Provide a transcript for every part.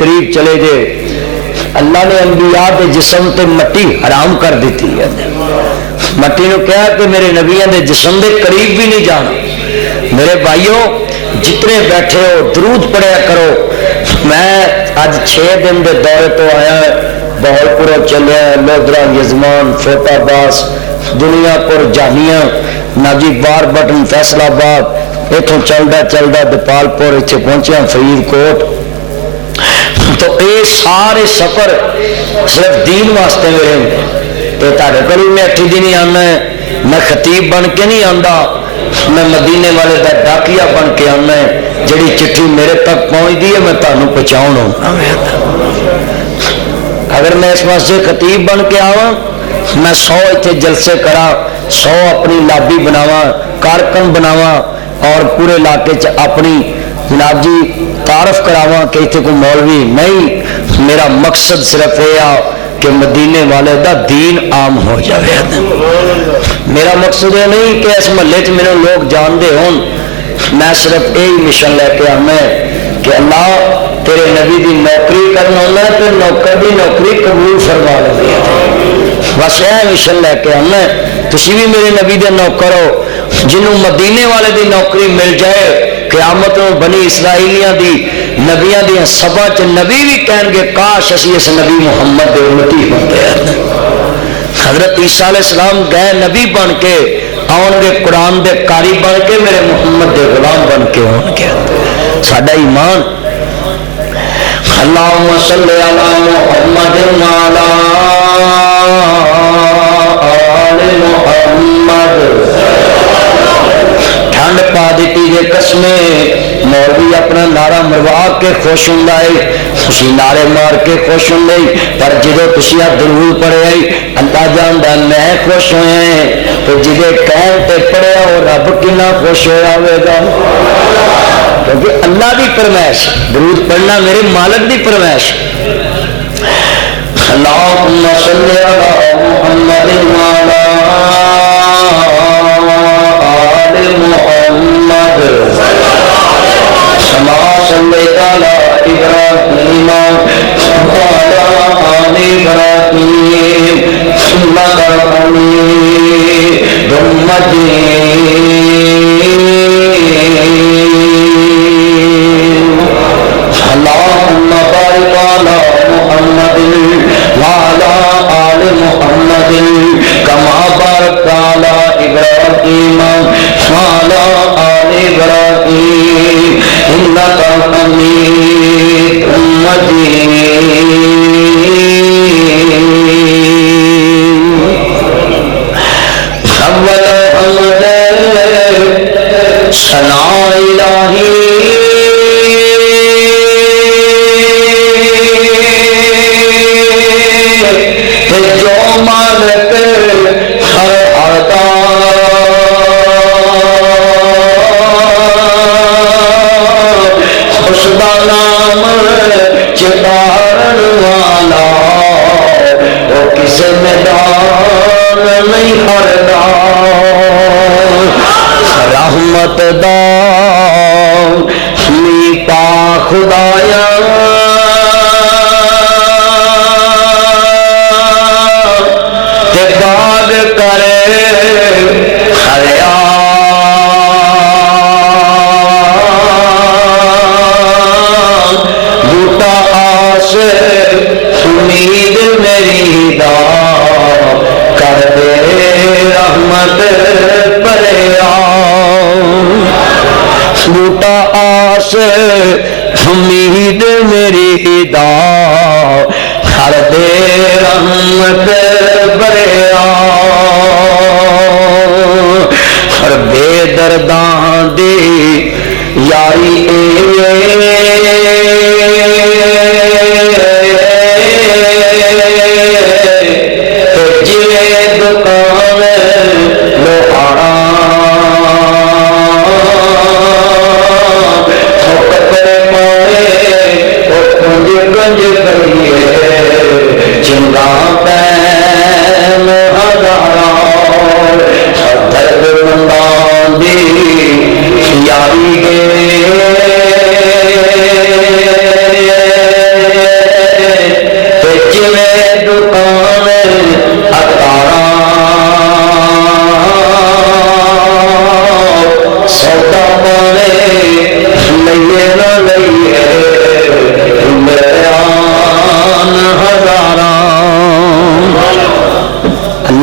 قریب چلے جے اللہ نے انبیاء کے جسم تے مٹی حرام کر دیتی ہے مٹی نو کہا کہ میرے نبیوں کے جسم دے قریب بھی نہیں جانا میرے بھائیوں جتنے بیٹھے ہو درود پڑھیا کرو میں اج 6 دن دے دورے تو آیا بہل پورا چلیا لودرا یزمان فوٹا باس دنیا پور جانیاں ناجی بار بٹن فیصلہ آباد اتوں چلدا دپال پور اتنے پہنچیا فرید کوٹ تو یہ سارے سفر صرف دین واسطے میرے تو تارے کل میں 8 دن ہی آنا ہے میں خطیب بن کے نہیں آندا میں مدینے والے دا ڈاکیا بن کے آنا ہے جڑی چٹھی میرے تک پہنچ دی ہے میں تانوں پہنچاؤں اگر میں اس مسجد خطیب بن کے آواں میں 100 اتنے جلسے کرا 100 اپنی لابی بناواں کارکن بناواں اور پورے علاقے چ اپنی جناب جی تعارف کراواں کہ اتنے کوئی مولوی نہیں میرا مقصد صرف یہ کہ مدینے والے دا دین عام ہو جائے میرا مقصد یہ نہیں کہ اس محلے چ میرے لوگ جان دے ہون میں صرف یہی مشن لے کے آنا ہے کہ اللہ تیرے نبی دی نوکری کرنا ہونا ہے تو نوکر دی نوکری قبول فرما لے بس یہ مشن لے کے آنا ہے تسی بھی میرے نبی دے نوکر ہو جنہوں مدینے والے دی نوکری مل جائے قیامت میں بنی اسرائیلیاں دی نبیاں دی سبا چ نبی بھی کہیں گے کاش اسی اس نبی محمد دے امتی ہوتے ہیں حضرت عیسیٰ علیہ السلام گئے نبی بن کے آن گے قرآن دے قاری بن کے میرے محمد دے غلام بن کے ہون گے ساڈا ایمان اللہم صلی علی محمد وعلی آل محمد ٹھنڈ پا دیتی جے قسمیں مولوی اپنا نعرہ مروا کے خوش ہوں خوشی نعرے مار کے خوش ہوں پر جدو تسی درود پڑے اللہ جاندا میں خوش ہوئے تو جدے کہن تے پڑھیا وہ رب کنا خوش ہویا ہوئے گا کیونکہ اللہ دی فرمائش درود پڑھنا میرے مالک دی فرمائش اللہم صلی علی محمد وعلی آل محمد كما صليت على إبراهيم وعلى آل إبراهيم إنك حميد مجيد اللهم بارك على محمد وعلى آل محمد كما باركت على إبراهيم وعلى آل إبراهيم إنك حميد مجيد أول حمد ثناء إلهي جو مالک ہر عطا خدا نام چتارن والا وہ کسی میدان نہیں ہردا رحمت دا میپا خدایا تے باغ کرے خریا امید میری دا کر دے رحمت پریا بوٹا آس امید میری دا کر دے رحمت پریا اور بے درداں دی یاری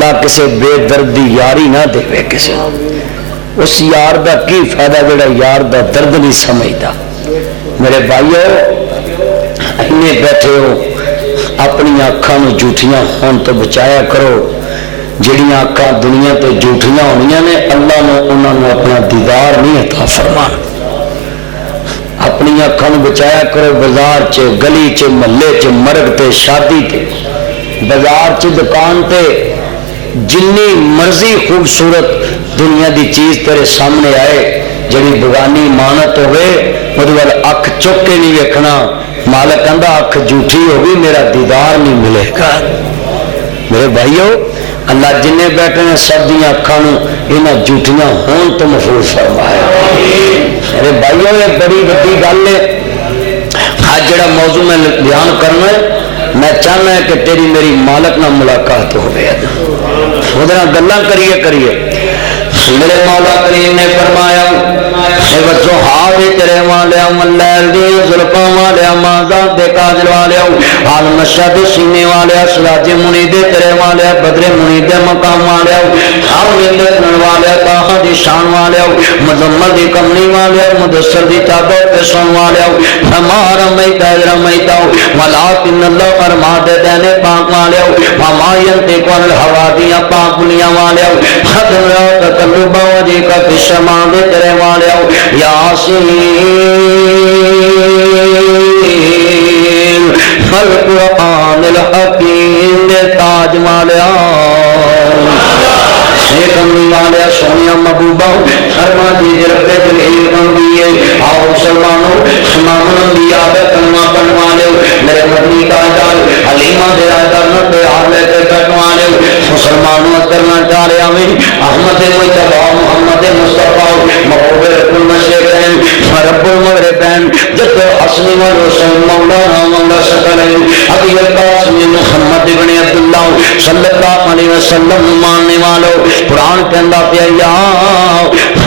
اللہ کسی بے دردی یاری نہ دے کسی اس یار دا کی فائدہ جڑا یار دا درد نہیں سمجھتا. میرے بھائیو اینے بیٹھے ہو اپنی آنکھاں نو جھوٹیاں ہون تو بچایا کرو. جڑیاں آنکھاں دنیا تے جھوٹیاں ہونیاں نے اللہ نے انہاں نو اپنا دیدار نہیں عطا فرمانا. اپنی آنکھاں نو بچایا کرو. بازار چ گلی چ محلے چ مرگ تے شادی تے بازار چ دکان تے جنی مرضی خوبصورت دنیا دی چیز تیرے سامنے آئے جڑی بغانی مانت ہوئے وہ اکھ چک کے نہیں ویکھنا. مالک کہندا اکھ جھوٹی ہوگی میرا دیدار نہیں ملے گا. میرے بھائیو اللہ جن بیٹھے ہیں سب دیا اکھاں انہاں جھوٹیاں ہون تو محفوظ فرمایا. میرے بھائیو یہ بڑی وڈی گل ہے. آج جڑا موضوع میں بیان کرنا ہے میں چاہنا ہے کہ تیری میری مالک نہ ملاقات ہوئے ادھر گلاں کریے. میرے مولا کریم نے فرمایا تیرے والیا ملیل دی زلفاں والیا مازاد دے کاجل والیا حال نشہ دے سینے والیا سراج منی دے تیرے والیا بدر منی دے مقام والیا حال دے سنن والیا تاہا دی شان والیا مزمل دی کمنی والیا مدسر دی چادر پہ سن والیا ہمارا میتا رمیتا ولیکن اللہ فرما دے دینے پاک والیا وما ینتقون الہوا دیا پاک بنیا والیا حدن را تقلبا وجی کا فی السماء دے تیرے والیا یاسین القرآن الحکیم دے تاج والیا کملی والے سونیا محبوبہ فرما دی رب جلیل انبیاء آؤ مسلمانوں امام الانبیاء دے کلمہ پڑھنے والے میرے مدنی تاجدار حلیمہ دے راجدار نہ پیار لے کے بیٹھنے والے مسلمانوں کرنا چاہ رہے ہمیں احمد مجتبی محمد مصطفیٰ محبوب رب المشرقین رب المغربین جد حسن و حسین مولانا مولا سکلین ابی القاسم محمد ابن عبداللہ صلی اللہ علیہ وسلم ماننے والوں قرآن کے اندر پہ یا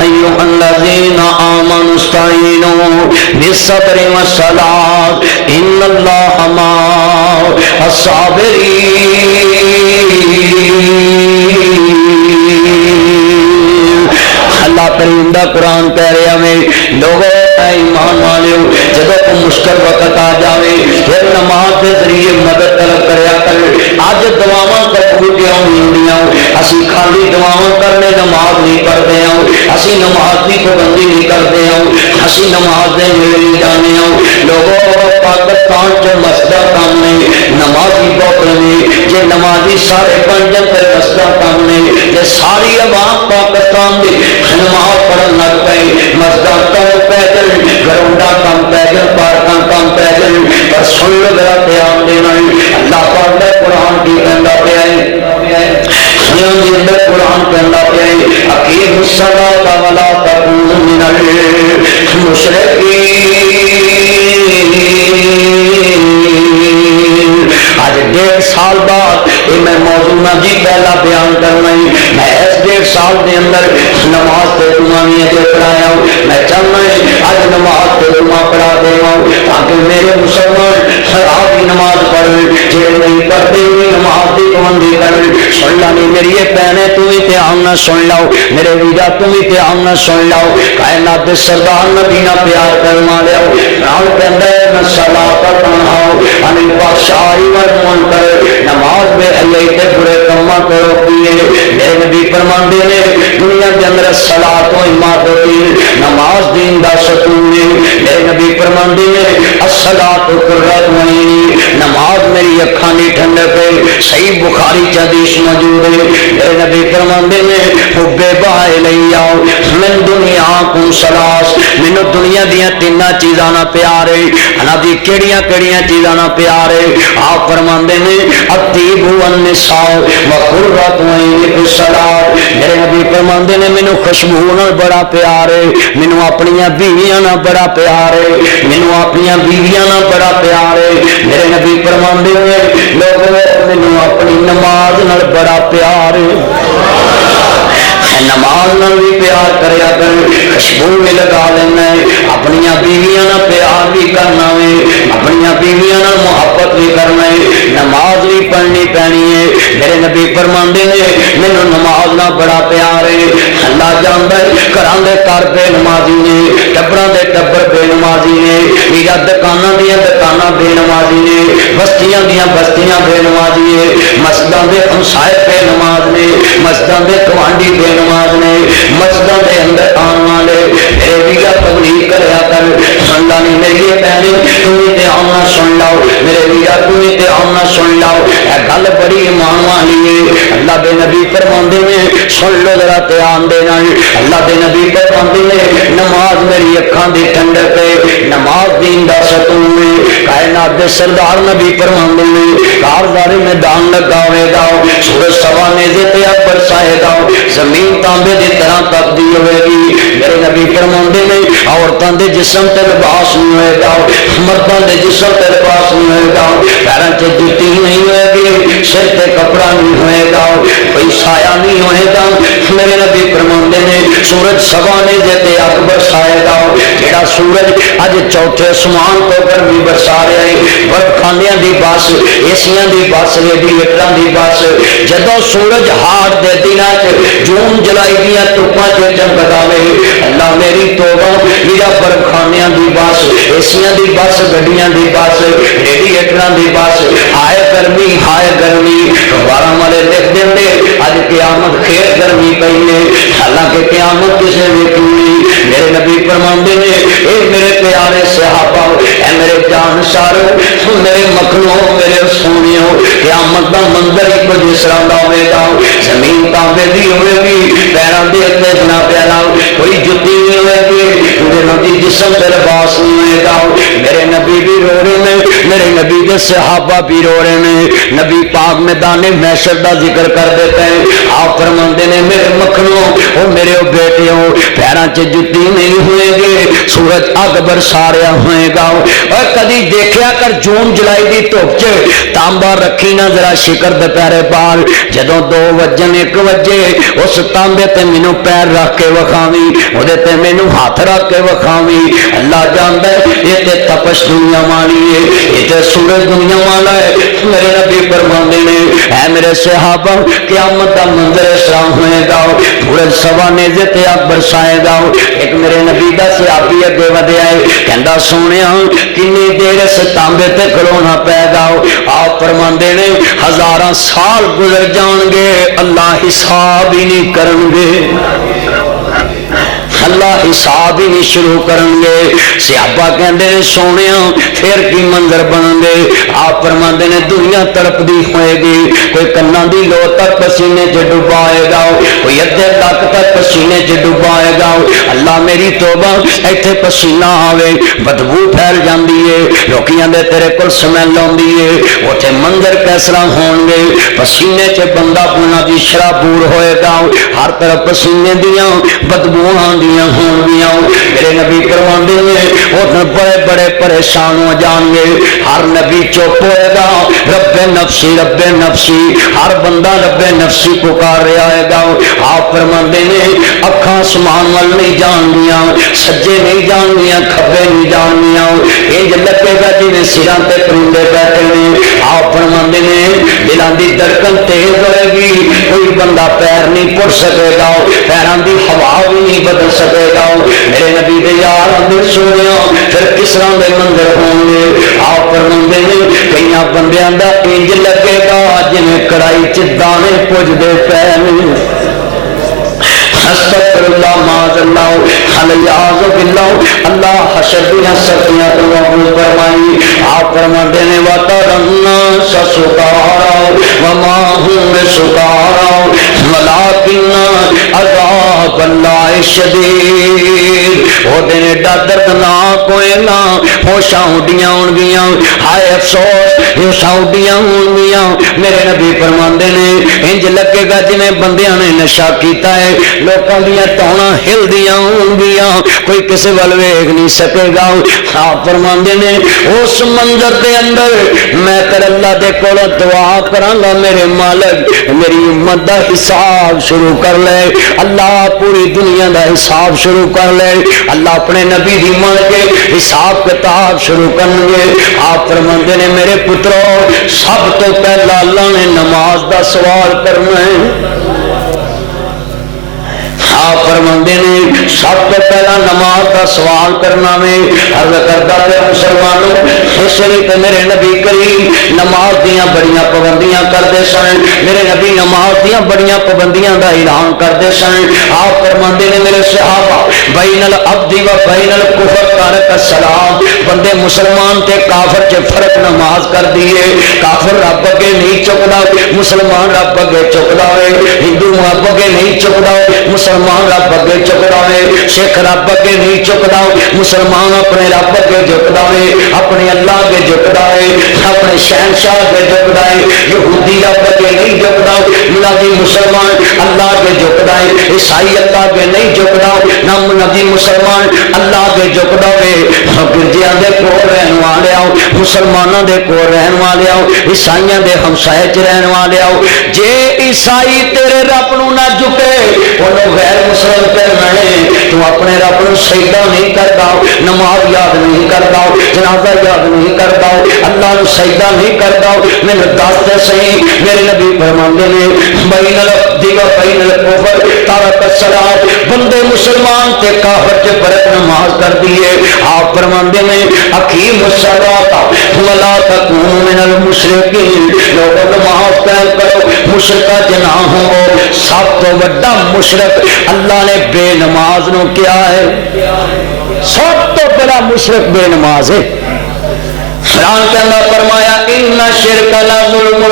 ایوہ الذین آمنوا استعینوا بالصبر والصلاۃ ان اللہ مع الصابرین. اللہ کریم دا قرآن کہہ رہے ہمیں لوگوں ایمان والے جب کو مشکل وقت آ جاوے پھر نماز کے ذریعے مدد طلب کریا کر. آج دعاواں قبول کیا ہوندیاں اسی خالی دعاواں کرنے نماز نہیں پڑھتے ہیں اسی نماز کی پابندی نہیں کرتے ہیں اسی نماز دے نہیں جانے ہیں. لوگوں پاکستان چ مسجد کام نے نمازی بہت نے جے نمازی سارے بن جان تے مسجد کام نے جے ساری عوام پاکستان دی نماز پڑھن لگ پئی مسجد تو پیدل گراؤنڈا کم پیدل پارکاں کم پیدل پر سن لو ذرا دھیان دینا اللہ پاک نے قرآن کی کہندا پیا ہے سنو جی اندر قرآن کہندا پیا ہے اقیم الصلاۃ ولا تکونوا من المشرکین. آج 1.5 سال بعد میں موضوع نہ جی پہلا بیان کرنا ہی میں اس 1.5 سال کے اندر نماز تے جمعہ جو پڑھایا ہوں میں چاہنا ہے آج نماز تے جمعہ پڑھا دے تاکہ میرے مسلمان خرابی نماز پڑھیں جے نہیں پڑھتے ہوئی نماز کی پابندی کریں. سن لانی میری یہ پہنے تم ہی دھیان نہ سن لو میرے ویڈا تم ہی دھیان نہ سن لو کائنات سردار نبی نہ پیار کروا لو نال کہندا ہے نہ صلاۃ پڑھاؤ ان الفحشاء والمنکر نماز میں اللہ کے برے کاموں کو روکیے. میرے نبی فرماندے نے دنیا کے اندر صلاۃ و عبادت نماز دین دا ستون ہے. میرے نبی فرماندے نے الصلاۃ قرۃ عینی نماز میری اکھاں دی ٹھنڈک ہے. صحیح بخاری چ حدیث موجود ہے. میرے نبی فرماندے نے حب بہائے لیا من دنیا کو سلاس مینوں دنیا دیاں تیناں چیزاں نہ پیار ہے. انا دی کیڑیاں کیڑیاں چیزاں نہ پیار ہے. آپ فرماندے نے الطیب والنساء وقرۃ عینی فی الصلاۃ. میرے نبی فرماندے نے مینوں خوشبو نال بڑا پیار ہے مینوں اپنی بیویاں نال بڑا پیار ہے مینوں اپنی بیویاں نال بڑا پیار ہے. میرے نبی فرماندے نے لوگوں مینوں اپنی نماز نال بڑا پیار ہے. نماز نال بھی پیار کریا کر خوشبو بھی لگا لینا ہے اپنی بیویاں نال پیار بھی کرنا ہے اپنی بیویاں نال محبت بھی کرنا ہے نماز بھی پڑھنی پینی ہے. میرے میرے نبی فرماندے نے مینوں نماز نہ بڑا پیار ہے، اللہ جاندا ہے گھراں دے گھر بے نمازی نے، ٹبراں دے ٹبر بے نمازی نے، میرا دکاناں دیاں دکاناں بے نمازی نے، بستیاں دیاں بستیاں بے نمازی نے، مسجداں دے ہمسائے بے نماز نے، مسجداں دے گوانڈی بے نماز نے، مسجداں دے اندر آن والے میرے ویرا تبلیغ کریا کر، اللہ نے میری بہن تم تے آنا سن لو، میرے ویرا تم تے آنا سن لو، اے گل بڑی ایمان والی ہے۔ اللہ دے نبی فرماندے نے سن لو ذرا دھیان دے نال، اللہ دے نبی فرماندے نے نماز میری اکھاں دی ٹھنڈک ہے، نماز دین دا ستون ہے۔ کائنات دے سردار نبی فرماندے نے کاروباری میدان لگا ہوئے گا، سورج سوا نیزے تے برسائے گا، زمین تانبے دی طرح تبدیل ہوئے گی۔ میرے نبی فرماندے نے عورتاں دے جسم تے لباس نہیں ہوئے گا، مرداں دے جسم تے لباس نہیں ہوئے گا، پیراں تے جُتی نہیں ہوئے گی، سر تے کپڑا نہیں ہوئے گا، کوئی سایہ نہیں ہوئے گا۔ میرے نبی فرماندے نے سورج سوا نیزے تے اکبر سائے گا، جیڑا سورج اج چوتھے اسمان تو گرمی برسا رہا ہے، برفخانیاں دی بس، ایسیاں دی بس، ریڈیٹراں دی بس، جدوں سورج ہاڑ دے دناں چ جون جولائی دیاں دھوپاں چ چمکدا وے، اللہ میری توبہ میرا برفخانیاں دی بس، ایسیاں دی بس، گڈیاں دی بس، ریڈیٹراں دی بس، ہائے گرمی بارہ والے لکھ دیں اج قیامت خیر گرمی پئی ہے، حالانکہ قیامت کسے ویکھی نہیں۔ میرے نبی فرماندے نے اے میرے پیارے صحابہ، اے میرے جان سارو، میرے مکھنو، میرے سونیو، قیامت دا منظر ہی کچھ اس طرح دا ہوئے گا، زمین تانبے دی ہوئے گی، پیراں دے تے بنا پیرا کوئی جُتی نہیں ہوئے گی، میرے جسم تے لباس نہیں ہوئے گا۔ میرے نبی بھی رو رہے ہیں، میرے نبی دے صحابہ بھی رو رہے ہیں۔ نبی پاک میدان محشر دا ذکر کر دیتے ہیں، آپ فرماندے نے میرے مکھنو، او میرے بیٹیوں، پیراں چ جُتی نہیں ہوئے گے، سورج اگ برسا رہا ہوئے گا۔ اور کدی دیکھیا کر جون جولائی دی دھوپ چ تانبا رکھی نہ ذرا شکر دوپہرے پار، جدوں 2 وجن 1 وجے اس تانبے تے مینوں پیر رکھ کے وکھاویں، اودے تے مینوں ہاتھ رکھ کے وکھاویں۔ اللہ جاندا ہے یہ تے تپش دنیا والی ہے، یہ تے سورج دنیا والا ہے۔ میرے نبی فرماندے نے اے میرے صحابہ قیامت دا منظر اس طرح ہوئے گا، سورج سوا نیزے تے اگ برسائے گا۔ ایک میرے نبی دا صحابی اگے ودیا ہے، کہندا سونیا کنی دیر اس تانبے تے کھلونا پے گا۔ آپ فرماندے نے 1000 سال گزر جان گے، اللہ حساب ہی نہیں کرن گے، اللہ حساب ہی نہیں شروع کریں گے۔ صحابہ کہندے نے سونیا پھر کی منظر بنن گے؟ آپ فرماندے نے دنیا تڑپدی ہوئے گی، کوئی کناں دی لو تک پسینے چ ڈبائے گا، کوئی ادھے تک پسینے چ ڈبائے گا۔ اللہ میری توبہ ایتھے پسینہ آوے بدبو پھیل جاندی ہے، لوکیاں دے تیرے کول سمیل آندی ہے، اوتھے منظر کس طرح ہون گے؟ پسینے چ بندہ پونا دی شرابور ہوئے گا، ہر طرف پسینے دیاں بدبو آندی ہوں گیا۔ میرے نبی فرماندے نے وہ بڑے بڑے پریشان ہو جان گے، ہر نبی چپ ہوئے گا، رب نفسی رب نفسی، ہر بندہ رب نفسی پکار رہا ہے گا۔ آپ فرماندے نے اکھاں آسمان وال نہیں جان گیا، سجے نہیں جان گیا، کھبے نہیں جان گیا، انج لگے گا جویں سراں تے پرندے بیٹھے نے۔ آپ فرماندے نے دلاں دی دھڑکن تیز ہوئے گی، کوئی بندہ پیر نہیں پڑ سکے گا، پیراں دی ہوا بھی نہیں بدل سکے گا۔ میرے نبی دے یار اندر سونیا پھر کس طرح دے منظر ہوں گے؟ آپ فرماندے نے کئی بندیاں دا انج لگے گا جویں کڑائی چ دانے پجدے پے نے۔ استغفر اللہ معاذ اللہ الیاذ باللہ۔ اللہ حشر دیاں سختیاں تو محفوظ فرمائی۔ آپ فرماندے نے وَتَرَنَّا سَسُکَارَا وَمَا هُمْ بِسُکَارَا وَلَٰكِنَّ عَذَابَ اللَّهِ شَدِيدٌ۔ وہ دن ایڈا دردناک ہوئے نا، ہوشاں اڈیاں ہون گیاں، ہائے افسوس ہوشاں اڈیاں ہون گیاں۔ میرے نبی فرماندے نے انج لگے گا جویں بندیاں نے نشہ کیتا ہے، لوکاں دیاں ٹونا ہل دیاں ہون گیاں، کوئی کسے ول ویکھ نہیں سکے گا۔ آپ فرماندے نے اس منظر دے اندر میں تیرے اللہ دے کولوں دعا کراں گا میرے مالک میری امت دا حساب شروع کر لے اللہ پوری دنیا دا حساب شروع کر لے اللہ اپنے نبی دی مان کے حساب کتاب شروع کریں گے آپ فرماندے نے میرے پترو سب تو پہلا اللہ نے نماز دا سوال کرنا ہے آپ فرماندے نے سب تو پہلا نماز کا سوال کرنا میں عرض کرتا ہے مسلمانوں اس لیے میرے نبی کریم نماز دیاں بڑیاں پابندیاں کرتے سن میرے نبی نماز دیاں بڑیاں پابندیاں دا اعلان کرتے سن آپ فرماندے نے میرے صحابہ بین العبد و بین الکفر ترک الصلاۃ بندے مسلمان تے کافر چ فرق نماز کر دیے کافر رب اگے نہیں چکدا مسلمان رب اگے چکدا ہے ہندو رب اگے نہیں چکدا مسلمان رب اگے چکدا ہے سکھ رب اگے نہیں چکدا مسلمان اپنے رب اگے جھکدا ہے اپنے اللہ اگے جھکدا ہے اپنے شہنشاہ اگے جھکدا ہے یہودی رب اگے نہیں جھکدا نبی مسلمان اللہ اگے جھکدا ہے عیسائی اللہ اگے نہیں جھکدا نبی مسلمان اللہ اگے جھکدا ہے گرجیاں دے کول رہن والے آؤ مسلماناں دے کول رہن والے آؤ عیسائیاں دے ہمسائے چ رہن والے آؤ جے عیسائی تیرے رب نو نہ جھکے انہوں غیر مسلم کہنا ہے تو اپنے رب نو سجدہ نہیں کرتا نماز یاد نہیں کرتا جنازہ یاد نہیں کرتا اللہ نو سجدہ نہیں کرتا مینوں دس تے صحیح میرے نبی فرماندے نے بین العبد و بین الکفر ترک الصلاۃ بندے مسلمان تے کافر تے فرق نماز کر دیے آپ فرماندے نے اقیم الصلاۃ ولا تکونوا من المشرکین لوگوں نماز قائم کرو مشرکہ جنا ہو سب تو بڑا مشرک اللہ نے بے نماز نو کیا ہے سب تو بڑا مشرک بے نماز ہے قرآن کے اندر فرمایا ان شرک لظلم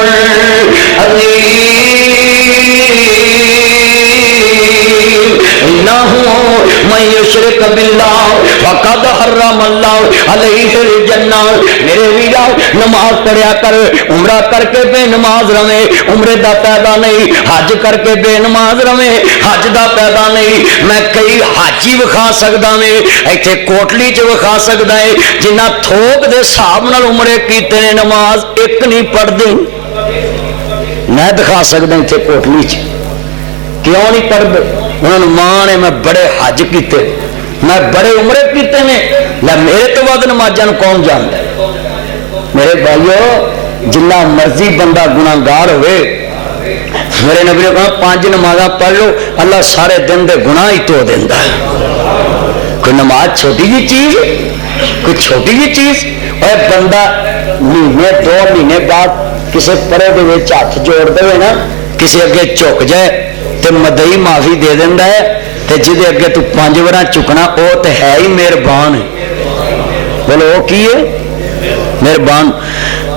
عظیم انہ من یشرک باللہ فقد حرم اللہ علیہ الجنہ میرے ویرا نماز پڑھیا کر عمرہ کر کے بے نماز رہے عمرے دا پیدا نہیں حج کر کے بے نماز رہے حج دا پیدا نہیں میں کئی حاجی وکھا سکدا میں ایتھے کوٹلی چ وکھا سکدا ہے جنہ تھوک دے حساب نال عمرے کیتے نے نماز ایک نہیں پڑھدے میں دکھا سکدا ایتھے کوٹلی چ کیوں نہیں پڑھدے انہوں نے ماں نے میں بڑے حج کیتے میں بڑے عمرے کیتے نے میرے تو ود نمازاں کون جاندا ہے میرے بھائیو جنہ مرضی بندہ گناہگار ہوئے میرے نبی نے کہا 5 نمازاں پڑھ لو اللہ سارے دن دے گناہ ہی تو دیندا ہے کوئی نماز چھوٹی جی چیز کوئی چھوٹی جی چیز اور بندہ مہینے 2 مہینے بعد کسی پرے دے وچ ہاتھ جوڑ دے نا کسی اگے جھک جائے تے مدعی معافی دے دیندا ہے تے جدے اگے تو 5 وراں چکنا او تے ہے ہی مہربان ہے بولو وہ کی ہے مہربان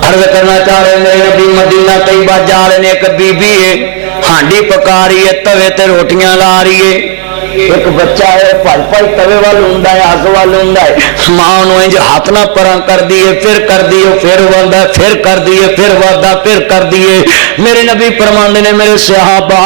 عرض کرنا چاہ رہے میرے نبی مدینہ طیبہ جا رہے نے ایک بی بی ہے ہانڈی پکا رہی ہے توے تے روٹیاں لا رہی ہے ایک بچہ ہے پھل توے وال ہوندا ہے اگ وال ہوندا ہے ماں نو انج ہاتھ نہ پراں کر دیے پھر وندا ہے پھر کر دیے پھر ودا پھر کر دیے میرے نبی فرماندے نے میرے صحابہ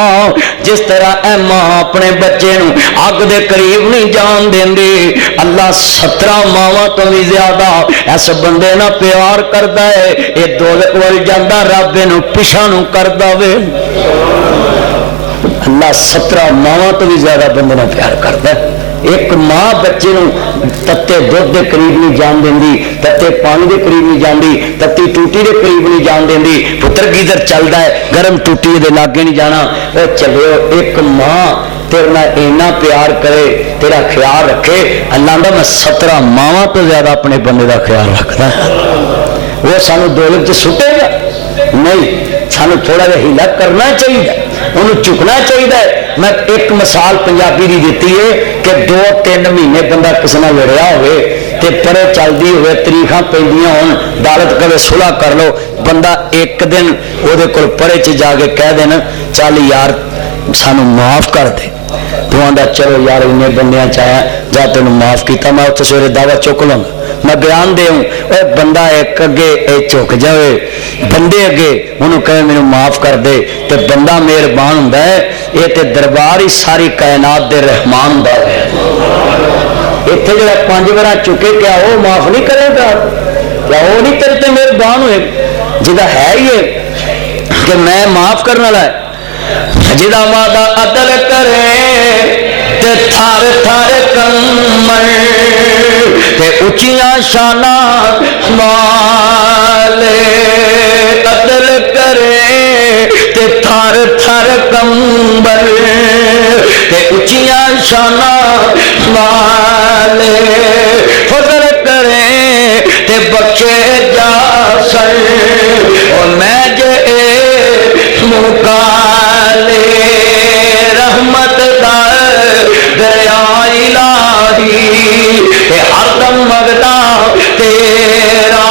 جس طرح اے ماں اپنے بچے نو اگ دے قریب نہیں جان دیندی اللہ 17 ماواں تو بھی زیادہ اس بندے نال پیار کردا ہے اے دوزخ ول جاندا رب نو پیچھے نو کردا وے اللہ 17 ماواں تو بھی زیادہ بندے نال پیار کردا ہے ایک ماں بچے نو تتے دودھ دے قریب نہیں جان دیندی تتے پانی دے قریب نہیں جاندی تتی ٹوٹی دے قریب نہیں جان دیندی پتر گیزر چلدا ہے گرم ٹوٹی دے لاگے نہیں جانا او چلو ایک ماں تیرے نال اینا پیار کرے تیرا خیال رکھے اللہ دا میں 17 ماواں تو زیادہ اپنے بندے دا خیال رکھدا وہ سانو دولت چ سٹے گا نہیں سانو تھوڑا جہا ہیلا کرنا چاہیے انہوں چکنا چاہیے میں ایک مثال پنجابی دی دیتی ہے کہ 2-3 مہینے بندہ کسی نہ لڑیا ہوئے تے پرے چلدی ہوئے تاریخاں پیندیاں ہون عدالت کدے صلح کر لو بندہ ایک دن وہ دے کول پرے چ جا کے کہہ دینا چل یار سانو معاف کر دے تو آندا چلو یار انہیں بندیاں چاہیا جا تینوں معاف کیتا میں اتنے سویرے دعوی چک لوں میں بیان دے ہوں اے بندہ ایک اگے اے چک جائے بندے اگے انہوں کہے میں معاف کر دے تے بندہ مہربان ہوندا ہے اے تے دربار ہی ساری کائنات دے رحمان ہوندا ہے ایتھے جڑا 5 وار چکے کیا وہ معاف نہیں کرے گا کیا وہ نہیں تیرے تے مہربان ہوئے جہاں ہے ہی ہے کہ میں معاف کرنے والا ہے، جہاں وعدہ عدل کرے تے تھار تھار کمر تے اچیاں شاناں والے، عدل کرے تے تھار تھار کمبر تے اچیاں شاناں والے، فضل کرے تے بخشے جا سر، اور میں جے مکالے رحمت دار دریا الہی تے ہر دم مگنا تیرا،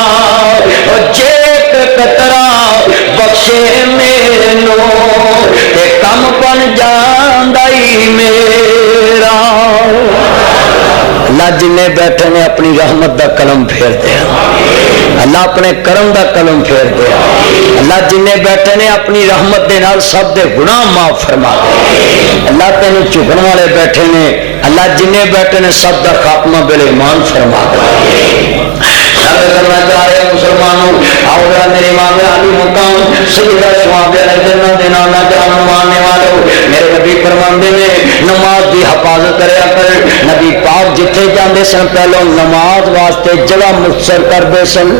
اور جے قطرہ بخشے مینو تے کم بن جاندائی میرا۔ اللہ جنہیں بیٹھے نے اپنی رحمت دا قلم پھیر دیا، اللہ اپنے کرم دا قلم پھیر دیا، اللہ جنہیں بیٹھے نے اپنی رحمت دے نال سب دے گناہ معاف فرما دے، اللہ تینوں چکن والے بیٹھے نے، اللہ جنہیں بیٹھے نے سب دا خاتمہ بالایمان فرما دے۔ کرنا چاہ رہے مسلمانوں، آؤ ذرا میرے امام علی مقام سیدہ شعاب علیہ جنت دے نام جان ماننے والوں، میرے نبی فرماندے نے نماز دی حفاظت کریا کر۔ نبی پاک جتھے جاندے سن پہلو نماز واسطے جگہ مختصر کردے سن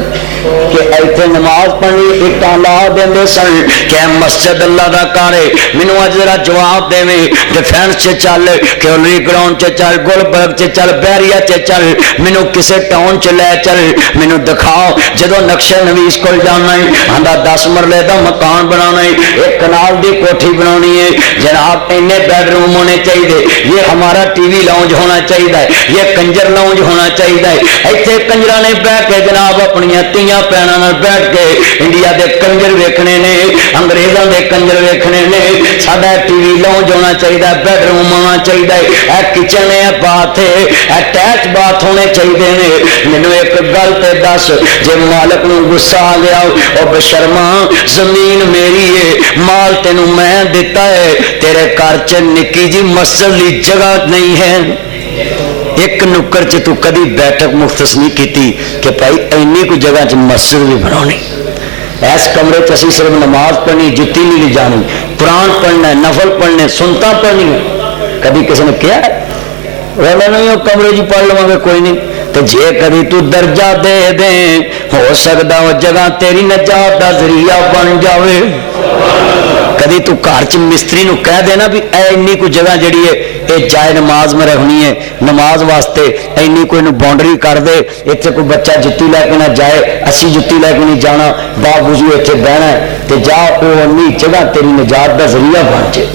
کہ ایتھے نماز پڑھنی اٹاں لا دیندے سن کہ مسجد اللہ دا گھر ہے، مینوں اج ذرا جواب دیویں، ڈیفینس چ چل، کیولری گراؤنڈ چ چل، گلبرگ چ چل، بیریا چ چل، مینوں کسے ٹاؤن چ لے چل، مینوں دکھاؤ جدو نقشہ نویس کو جانا ہے آندا 10 مرلے دا مکان بنانا ہے، ایک کنال دی کوٹھی بنانی ہے جناب، اینے بیڈ روم ہونے چاہیے، یہ ہمارا ٹی وی لاؤنج ہونا چاہیے، یہ کنجر لاؤنج ہونا چاہیے، ایتھے کنجراں نے بیٹھ کے جناب اپنی تیاں پیڑاں نال بیٹھ کے انڈیا دے کنجر ویکھنے نے، انگریزاں دے کنجر ویکھنے نے، ساڈا ٹی وی لاؤنج ہونا چاہیے، بیڈ روم ہونا چاہیے، اے کچن ہے، باتھ ہے، اٹیچ باتھ ہونے چاہیے نے۔ مینوں ایک گل تے دس، جے مالک نو غصہ آ گیا او بشرما زمین میری ہے، مال تینوں میں دیتا ہے، تیرے گھر چ نکی جی مسجد دی جگہ نہیں ہے، ایک نکر چ تو کدی بیٹھک مختص نہیں کیتی کہ بھائی اینی کو جگہ چ مسجد بھی بنانی، ایس کمرے چ اسی صرف نماز پڑھنی، جتی نہیں لی جانی، قرآن پڑھنا ہے، نفل پڑھنے، سنتا پڑھنی ہے، کبھی کسی نے کیا ہے نہیں کمرے جی پڑھ لواں گے کوئی نہیں، تو جے کبھی تو درجہ دے دیں ہو سکتا وہ جگہ تیری نجات دا ذریعہ بن جاوے۔ کدی تو گھر چ مستری نو کہہ دینا بھی اینی کوئی جگہ جڑی ہے اے جائے نماز میں رہنی ہے، نماز واسطے اینی کوئی نو باؤنڈری کر دے، اتنے کوئی بچہ جتی لے کے نہ جائے، اسی جتی لے کے نہیں جانا، با وضو اتنے بہنا ہے تے جا او اینی جگہ تیری نجات دا ذریعہ بن جائے۔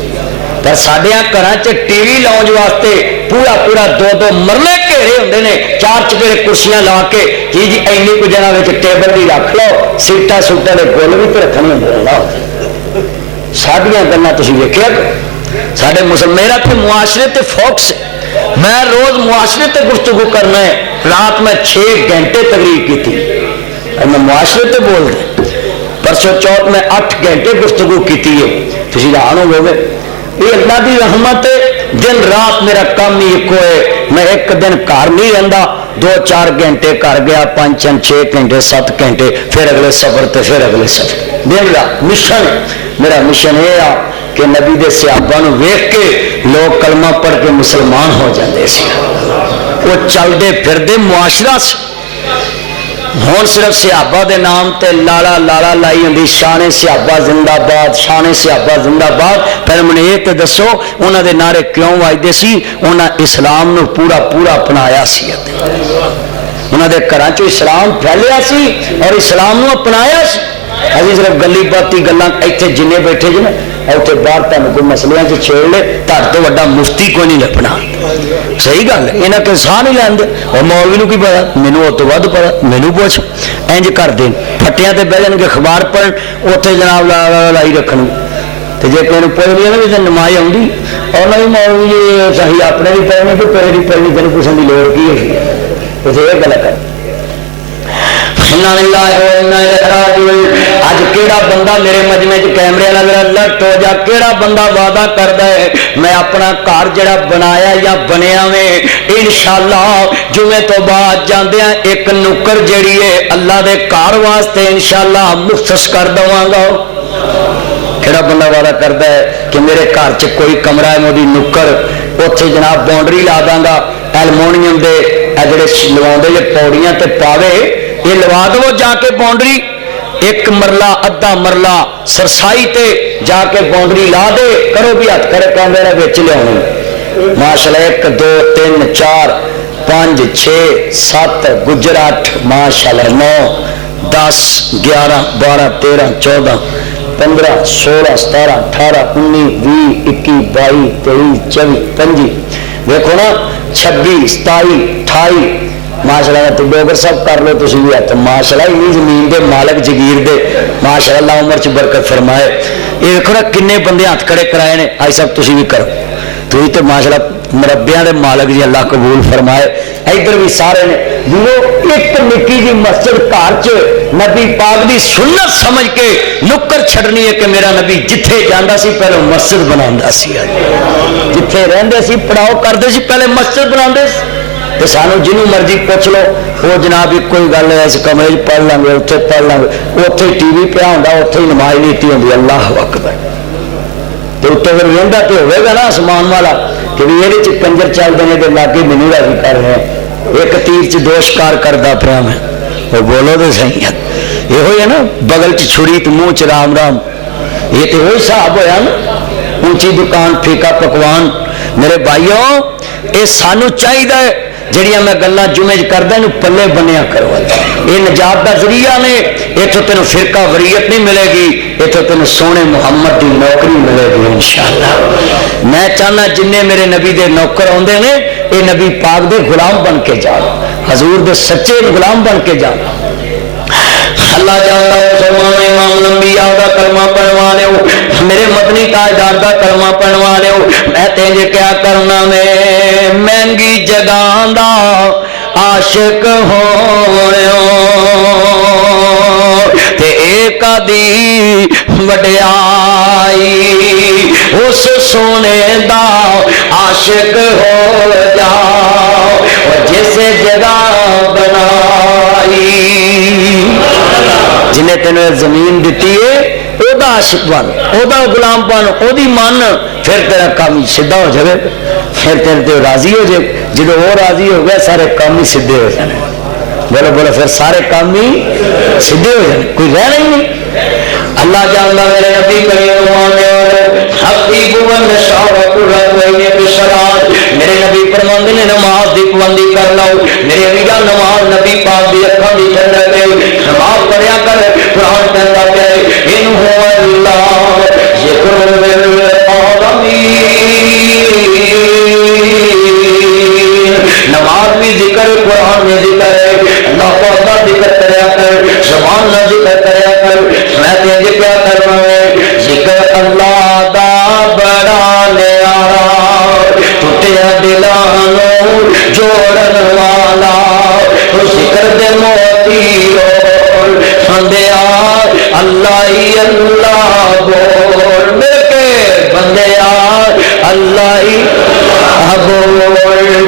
پر ساڈے گھراں چ ٹی وی لاؤنج واسطے پورا پورا 2-2 مرلے گھیرے ہوندے نے، 4 چپیرے کرسیاں لا کے جی جی اینی کوئی جگہ وچ ٹیبل بھی رکھ لو، سیٹاں سوٹاں دے گل بھی تے رکھنے ہوندے نے۔ ساڈیاں گلاں تسی ویکھیا ساڈے میرا تے معاشرے تے فوکس، میں روز معاشرے تے گفتگو کرنا ہے، رات میں 6 گھنٹے تقریر کی تھی، میں معاشرے تے بول رہا، پرسوں چوتھ میں 8 گھنٹے گفتگو کی ہے، تسی حیران ہو گئے، یہ اللہ دی رحمت ہے، دن رات میرا کام ہی ایک ہے، میں ایک دن گھر نہیں رہندا، 2-4 گھنٹے گھر گیا، 5-6 گھنٹے 7 گھنٹے، پھر اگلے سفر تے پھر اگلے سفر، دن رات مشن، میرا مشن یہ آ کہ نبی دے صحابہ نو ویکھ کے لوگ کلمہ پڑھ کے مسلمان ہو جاندے سی، وہ چلدے پھردے معاشرہ سے ہون صرف صحابہ دے نام تے لالا لالا لائی ہوندی، شان صحابہ زندہ باد، شان صحابہ زندہ باد، پھر میں یہ تے دسو انہاں دے نعرے کیوں وجدے سی؟ انہاں اسلام نو پورا پورا اپنایا سی، انہاں دے گھراں چ اسلام پھیلیا سی اور اسلام نو اپنایا سی۔ ابھی صرف گلی باتی گلاں ایتھے جنے بیٹھے جی نا، اتنے باہر تمہیں کوئی مسئلے سے چھیڑ لے، تر تو وڈا مفتی کوئی نہیں لبنا، صحیح گل ہے، یہاں کے ساہ نہیں لیندے، اور مولوی نو کی پتا، مینوں وہ تو ود پتا، مینوں پوچھ، انج کر دین پھٹیاں تے بہ جان کے اخبار پڑھن، اتنے جناب لائی رکھن، تو جی کہیں پوچھ لیا نا بھی نماز آؤں اور نہ بھی مولوی جی صحیح اپنے بھی پڑھنے تو پہلے بھی پڑھنی، تین پوچھنے کی لوڑ کی ہے، اتنے یہ گل کر اج کیڑا بندہ میرے مجمع چ کیمرے والا ذرا الرٹ ہو جا، کیڑا بندہ وعدہ کردا ہے میں اپنا گھر جڑا بنایا یا بنیا میں انشاءاللہ جمعے تو بعد جاندیاں ایک نکر جڑی ہے اللہ دے گھر واسطے انشاءاللہ مختص کر دواں گا؟ کیڑا بندہ وعدہ کردا ہے کہ میرے گھر چ کوئی کمرہ ہے مودی نکر اوتھے جناب باؤنڈری لا داں گا، ایلمونیم دے جڑے لواندے جے پوڑیاں تے پاوے یہ لوا دو جا کے باؤنڈری، ایک مرلہ ادھا مرلہ سرسائی تے جا کے باؤنڈری لا دے، کرو بھی ہاتھ کرے کیمرے وچ لیا ماشاءاللہ 1 2 3 4 5 6 7 گجر 8 ماشاءاللہ 9 10 11 12 13 14 15 16 17 18 19 20 21 22 23 24 25 دیکھو نا 26 27 28 ماشاءاللہ تو ڈوگر سب کر لو تسی بھی ہاتھ ماشاءاللہ انہی زمین دے مالک جگیر دے ماشاءاللہ عمر چ برکت فرمائے. یہ دیکھو نا کنے بندے ہاتھ کھڑے کرائے نے آئی سب تسی بھی کرو تو تو ماشاءاللہ مربیاں دے مالک جی اللہ قبول فرمائے. ادھر بھی سارے نے جنہوں ایک نکی جی مسجد گھر چ نبی پاک دی سنت سمجھ کے نکر چھڑنی ہے کہ میرا نبی جتھے جاندا سی پہلے مسجد بناندا سی، جتھے رہندے سی پڑھاؤ کردے سی پہلے مسجد بناندے سی. تو سانو جنوں مرضی پوچھ لو وہ جناب ایک کوئی گل ہے اس کمرے پڑھ لیں گے اتنے پڑھ لیں گے اتنے ٹی وی پیا ہوتا اتنے ہی نماز نیتی ہوتی اللہ اکبر. تو اتنے پھر وہدا تو ہوئے گا نا آسمان والا کہ بھی یہ کنجر چلتے ہیں تو لاگے مینو راضی کر رہے ہیں ایک تیر چ 2 شکار کرتا پیا میں وہ بولو تو صحیح ہے یہ ہے نا بغل چ چھری تو منہ چ رام رام یہ تو وہی حساب ہوا نا اونچی دکان پھیکا پکوان. میرے بھائیوں یہ سانو چاہیے جڑیاں میں گلاں جمعے کردا نو پلے بنیا کرو یہ نجات دا ذریعہ نے. اتوں تینوں فرقہ وریت نہیں ملے گی اتوں تینوں سونے محمد دی نوکری ملے گی انشاءاللہ. میں چاہنا جن میرے نبی دے نوکر آندے نے یہ نبی پاک دے غلام بن کے جان حضور دے سچے غلام بن کے جان. اللہ جانتا ہے سلمان امام الانبیاء دا کلمہ پڑھوانے ہو میرے مدنی تاجدار دا کلمہ پڑھوانے ہو میں تینجے کیا کرنا میں مہنگی جگہ دا عاشق ہوئے تے ایک دی وڈیائی اس سونے دا عاشق ہو جاؤ جس جگہ بنائی جنہیں تینوں زمین دیتی ہے او دا عاشق بن او دا غلام بن او دی من پھر تیرا کام سیدھا ہو جائے پھر تیرے تے راضی ہو جائے جدو وہ راضی ہو گیا سارے کام ہی سیدھے ہو جانے. بولو بولو پھر سارے کام ہی سیدھے ہو جانے کوئی رہنا ہی نہیں. اللہ جانتا میرے نبی کریم میرے نبی فرماندے نے نماز دی پابندی کر لو میرے ابا نماز نبی پاک دی اکھاں دی ٹھنڈک ہے نماز پڑھیا کر قرآن کہندا پیا ان هو اللہ ذکر للعالمین نماز بھی ذکر قرآن میں ذکر ہے اللہ پاک دا ذکر کریا کر زبان نہ ذکر کریا کر. میں تجھے کیا کرنا ہے ذکر اللہ دا بڑا نیارا ٹوٹیا دلانوں جوڑن والا تو ذکر دے موتی اور بندیا اللہ ہی اللہ بول میرے بندیا اللہ ہی بول.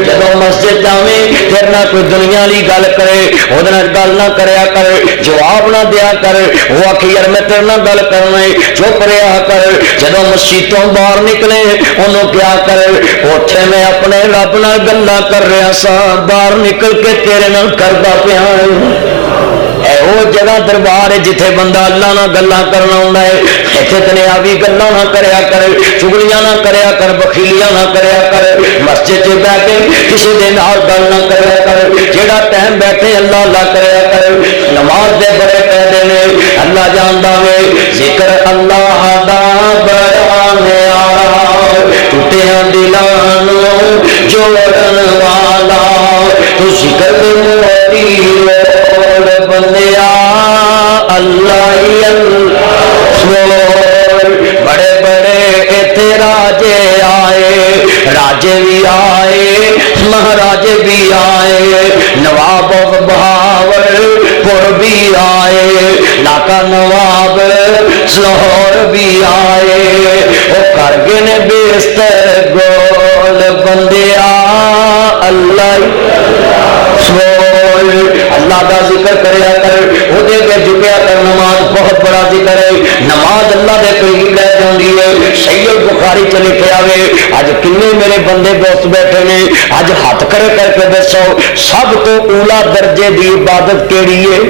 جب مسجد جاویں پھر نہ کوئی دنیا والی گل کرے وہ گل نہ کریا کر جواب نہ دیا کر وہ آخ یار میں تیرے نہ گل کرنا ہے چپ رہا کر. جب مسجد تو باہر نکلے انہوں کیا کر اوتھے میں اپنے رب نال گلاں کر رہا سا باہر نکل کے تیرے نال کردا پیا وہ جگہ دربار ہے جتھے بندہ اللہ نہ گلاں کرنا ہوندا ہے اتنے دنیاوی گلاں نہ کریا کر چگلیاں نہ کریا کر بخیلیاں نہ کریا کر. مسجد سے بیٹھ کے کسی دے نال گل نہ کریا کر جیڑا ٹائم بیٹھے اللہ اللہ کریا کر. نماز دے بڑے فائدے نے اللہ جاندا وے ذکر اللہ دا بڑا نیارا ٹوٹیاں دلاں نوں جوڑن والا تو ذکر دے موتی بندیا اللہ ہی اللہ. بڑے بڑے اتنے راجے آئے راجے بھی آئے مہاراجے بھی آئے نواب بہاور پور بھی آئے لاکا نواب لاہور بھی آئے وہ کر گئے نے بیستر گول بندیا اللہ سول اللہ کا ذکر کریا کر وہ دے کے جھکیا کر نماز بہت بڑا ذکر ہے نماز اللہ دے قریب لے جاندی ہے صحیح بخاری چ لکھیا ہوئے اج کنے میرے بندے دوست بیٹھے نے اج ہاتھ کرے کر کے دسو سب تو اولا درجے دی عبادت کیڑی ہے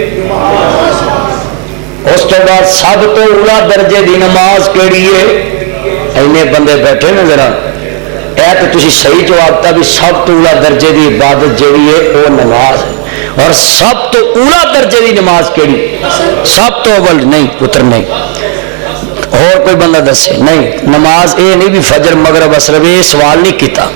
اس تو بعد سب تو اولا درجے دی نماز کیڑی ہے اینے بندے بیٹھے نا ذرا اے تو تسی صحیح جواب تا بھی سب تو اولا درجے دی عبادت جیڑی ہے وہ نماز ہے اور سب تو اولا درجے دی نماز کیڑی سب تو اول نہیں پتر نہیں اور کوئی بندہ دسے نہیں نماز اے نہیں بھی فجر مغرب عصر یہ سوال نہیں کیتا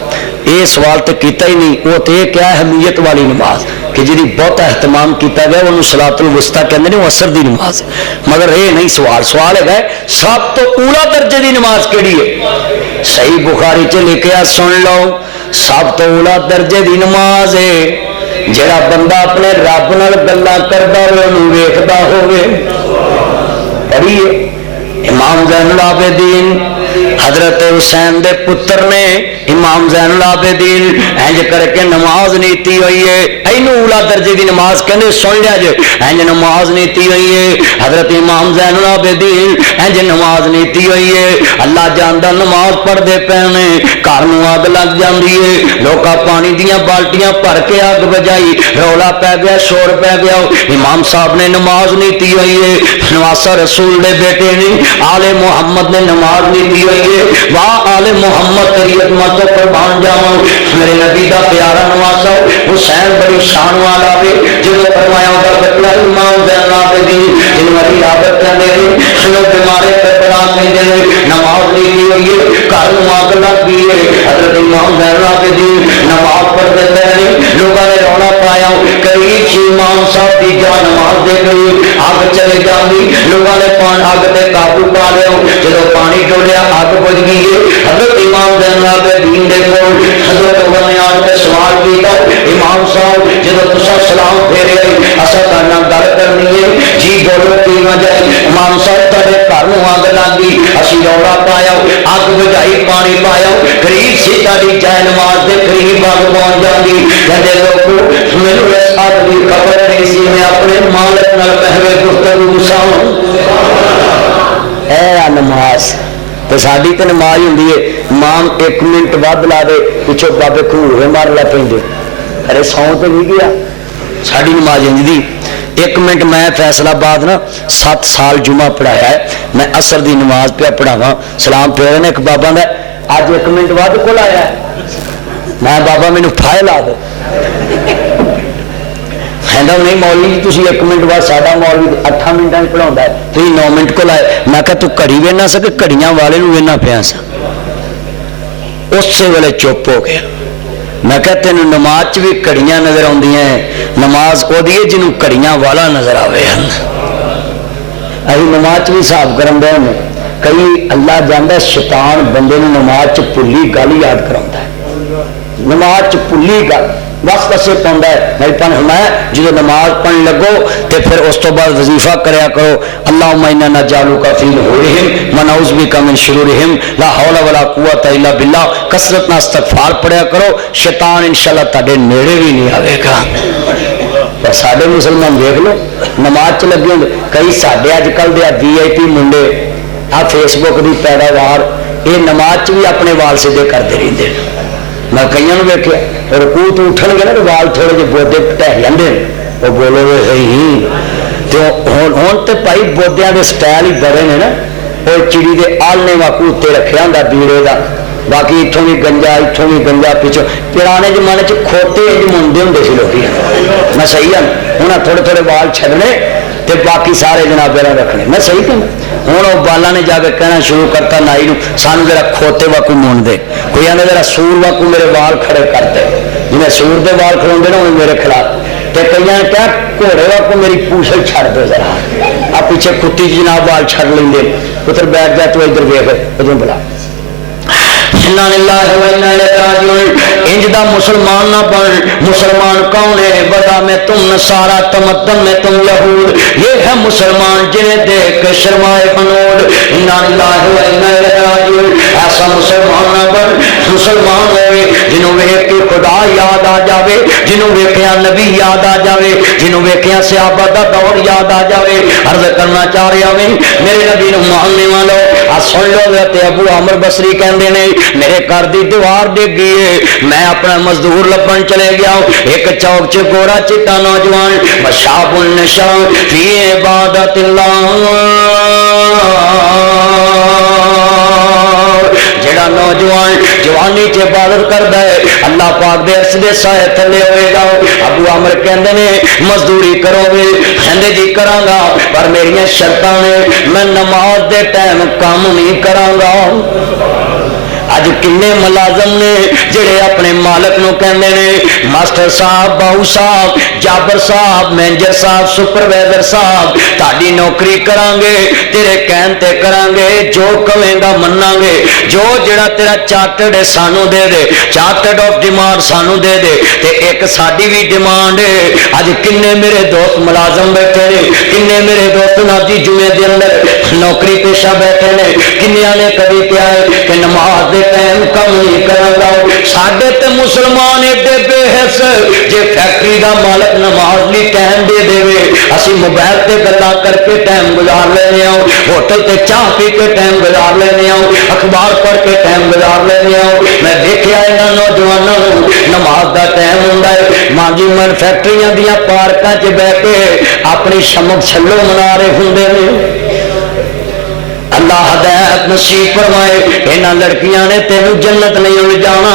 یہ سوال تو کیتا ہی نہیں وہ تو کیا اہمیت والی نماز کہ جی بہت اہتمام کیتا گیا وہ صلاۃ الوسطیٰ کہندے نے وہ عصر دی نماز ہے مگر یہ نہیں سوال ہے سب تو اولا درجے دی نماز کیڑی ہے صحیح بخاری چ لکھیا سن لو سب تو اولا درجے دی نماز ہے جڑا بندہ اپنے رب نال گلاں کردا ہوئے انہوں ویکھدا ہوئے پڑھیے امام زین العابدین حضرت حسین دے پتر نے امام زین العابدین انج کر کے نماز نیتی ہوئی ہے اینو اولا درجے دی نماز کہندے سن لیا جے انج نماز نیتی ہوئی ہے حضرت امام زین العابدین انج نماز نیتی ہوئی ہے اللہ جاندا نماز پڑھدے پے نے گھر نوں اگ لگ جاندی ہے لوکا پانی دیاں بالٹیاں بھر کے اگ بجائی رولا پے گیا شور پے گیا امام صاحب نے نماز نیتی ہوئی ہے نواسا رسول دے بیٹے نے آل محمد نے نماز نیتی ہوئی ہے واہ آل محمد تیری عظمت تو قربان جاواں میرے نبی دا پیارا نواسا حسین بڑی شان والا ہے جدوں فرمایا ہوگا بچہ امام زین العابدین جن والی عابد کہندے نے سنو بیمارے کربلا کہندے نے نماز نیتی ہوئی ہے گھر نوں اگ لگ گئی ہے حضرت امام زین العابدین نماز پڑھتے پے نے لوگوں نے رونا پایا قریب سی امام صاحب دی جان نماز دے گئی اگ چلے جاندی لوگوں نے اگ تے قابو پا لیا جدوں پانی ڈولیا اگ بجھ گئی ہے حضرت امام زین العابدین دے کول حضرت عمر نے آن کے سوال کیتا امام صاحب جدوں تساں سلام پھیرے اساں تہاڈے نال گل کرنی ہے جی بولو کی وجہ امام صاحب تہاڈے گھر نوں اگ لگ گئی اسی رولا پایا اگ بجھائی پانی پایا قریب سی تہاڈی جائے نماز دے قریب اگ پہنچ جاندی کہندے لوگو مینوں اس اگ دی خبر نہیں سی میں اپنے مالک نال پہلے گفتگو ساواں اے نماز تو ساری تو نماز ہوں امام 1 منٹ ود لا دے پچھو بابے کھوڑے مار لے پہ ارے سو تو نہیں گیا ساری نماز انجدی 1 منٹ میں فیصلہ آباد نا 7 سال جمعہ پڑھایا ہے میں عصر دی نماز پہ پڑھاوا سلام پھیرے نے ایک بابا نے اج 1 منٹ ود کو لایا ہے میں بابا مینوں پھائے لا دو نہیں مولوی جی تھی 1 منٹ بعد ساڈا مولوی 8 منٹوں میں پڑھاؤں ہے تھی 9 منٹ کو لائے میں کہ تو گھڑی وہنا سا کہ گھڑیاں والے وہنا پیا سا اسی ویلے چپ ہو گیا میں کہ تین نماز چ بھی گھڑیاں نظر آدی ہیں نماز وہ دی جنوں گھڑیاں والا نظر آئے ہیں ابھی نماز چ بھی حساب کرن دے ہیں کئی اللہ جاندا شیطان بندے نوں نماز چ پلی گل یاد کراوندا ہے نماز چ پلی گل وقت اسے پاؤندا ہے میں پن ہمایا جدو نماز پڑھن لگو تے پھر اس تو بعد وظیفہ کریا کرو اللہم انا نجعلک فی نحورہم ونعوذ بک من شرورہم لا حول ولا قوت الا باللہ کثرت نال استغفار پڑھیا کرو شیطان انشاءاللہ تہاڈے نیڑے بھی نہیں آئے گا پر ساڈے مسلمان دیکھ لو نماز چ لگے ہوندے کئی ساڈے اج کل دے VIP منڈے آ فیس بک دی پیداوار یہ نماز چ بھی اپنے وال سیدھے کرتے رہندے میں کئی ویکیا رکوع تو اٹھن گے نا تو وال تھوڑے جہے بودے ٹہ جاندے وہ بولو گے صحیح تو ہوں تو بھائی بودیاں دے سٹائل ہی بڑے نے نا وہ چڑی دے آلنے واقو اتنے رکھا ہوں بیڑے کا باقی اتوں بھی گنجا پچھو پرانے زمانے چ کھوتے منڈے ہوں سی لوگ میں صحیح ہوں انہیں تھوڑے تھوڑے وال چھڈنے تے باقی سارے جناب رکھنے میں صحیح کہنا ہوں وہ بالا نے جا کے کہنا شروع کرتا نائی سانو ذرا کھوتے واقو مون دے کوئی آدھے ذرا سور واقو میرے وال کھڑے کرتے جنہیں سور دے وال کھڑا نا وہ میرے خلاف تے کئی نے کیا گھوڑے واقو میری پوچھل چھڑ دو ذرا آ پیچھے کتی جناب وال چھڑ لیں ادھر بیٹھ جا تو ادھر ویخ ادھر بلا انا للہ و انا الیہ راجعون۔ انج دا مسلمان نہ بن۔ مسلمان کون ہے؟ بدا میں تم نصارا، تمدن میں تم یہود۔ یہ ہے مسلمان جنہیں دیکھ کے شرمائے بنود۔ انا للہ و انا الیہ راجعون۔ ایسا مسلمان نہ بن، مسلمان ہوئے جنہوں ویکھ کے خدا یاد آ جاوے، جنہوں ویکھیا نبی یاد آ جاوے، جنہوں ویکھیا صحابہ دا دور یاد آ جاوے۔ عرض کرنا چاہ رہا میں میرے نبی نو ماننے والو آ سن لو تے ابو عمر بصری کہندے نے میرے گھر دی دیوار ڈگ گئی ہے، میں اپنا مزدور لبن چلے گیا، ایک چوک چ گورا چٹا نوجوان بشاب النشا فی عبادت اللہ، جڑا نوجوان جوانی چ عبادت کردا ہے اللہ پاک دے عرش دے سائے تھلے ہوئے گا۔ ابو عمر کہندے نے مزدوری کرو گے؟ کہندے جی کراں گا، پر میریاں شرطاں نے، میں نماز دے ٹائم کام نہیں کراں گا۔ اج کنے ملازم نے جڑے اپنے مالک نو کہندے نے ماسٹر صاحب، باؤ صاحب، جابر صاحب، مینیجر صاحب، سپروائزر صاحب، تہاڈی نوکری کران گے، تیرے کہن تے کران گے، جو کہیں گا مناں گے، جو جڑا تیرا چارٹرڈ ہے سانو دے دے، چارٹرڈ آف ڈیمانڈ سانو دے دے، تے ایک ساڈی بھی ڈیمانڈ ہے۔ اج کنے میرے دوست ملازم بیٹھے نے، کنے میرے دوست ناجی جمعے دے اندر نوکری پیشہ بیٹھے نے، کنیاں نے کبھی کیا ہے کہ نماز دے ٹائم کم نہیں کرا گا۔ ساڈے تے مسلمان ایڈے بے حس جے فیکٹری دا مالک نماز لی ٹائم دے دے اسی موبائل تے گلاں کر کے ٹائم گزار لینے آؤ، ہوٹل تے چاہ پی کے ٹائم گزار لینے آؤ، اخبار پڑھ کے ٹائم گزار لینے آؤ۔ میں دیکھیا انہاں نوجواناں نوں نماز دا ٹائم ہوندا ہے ماں جی من فیکٹریاں دیاں پارکاں 'چ بیٹھ کے اپنی شمک چھلو منا رہے ہوندے نے۔ اللہ ہدایت نصیب فرمائے۔ انہاں لڑکیاں نے تینوں جنت نہیں لے جانا،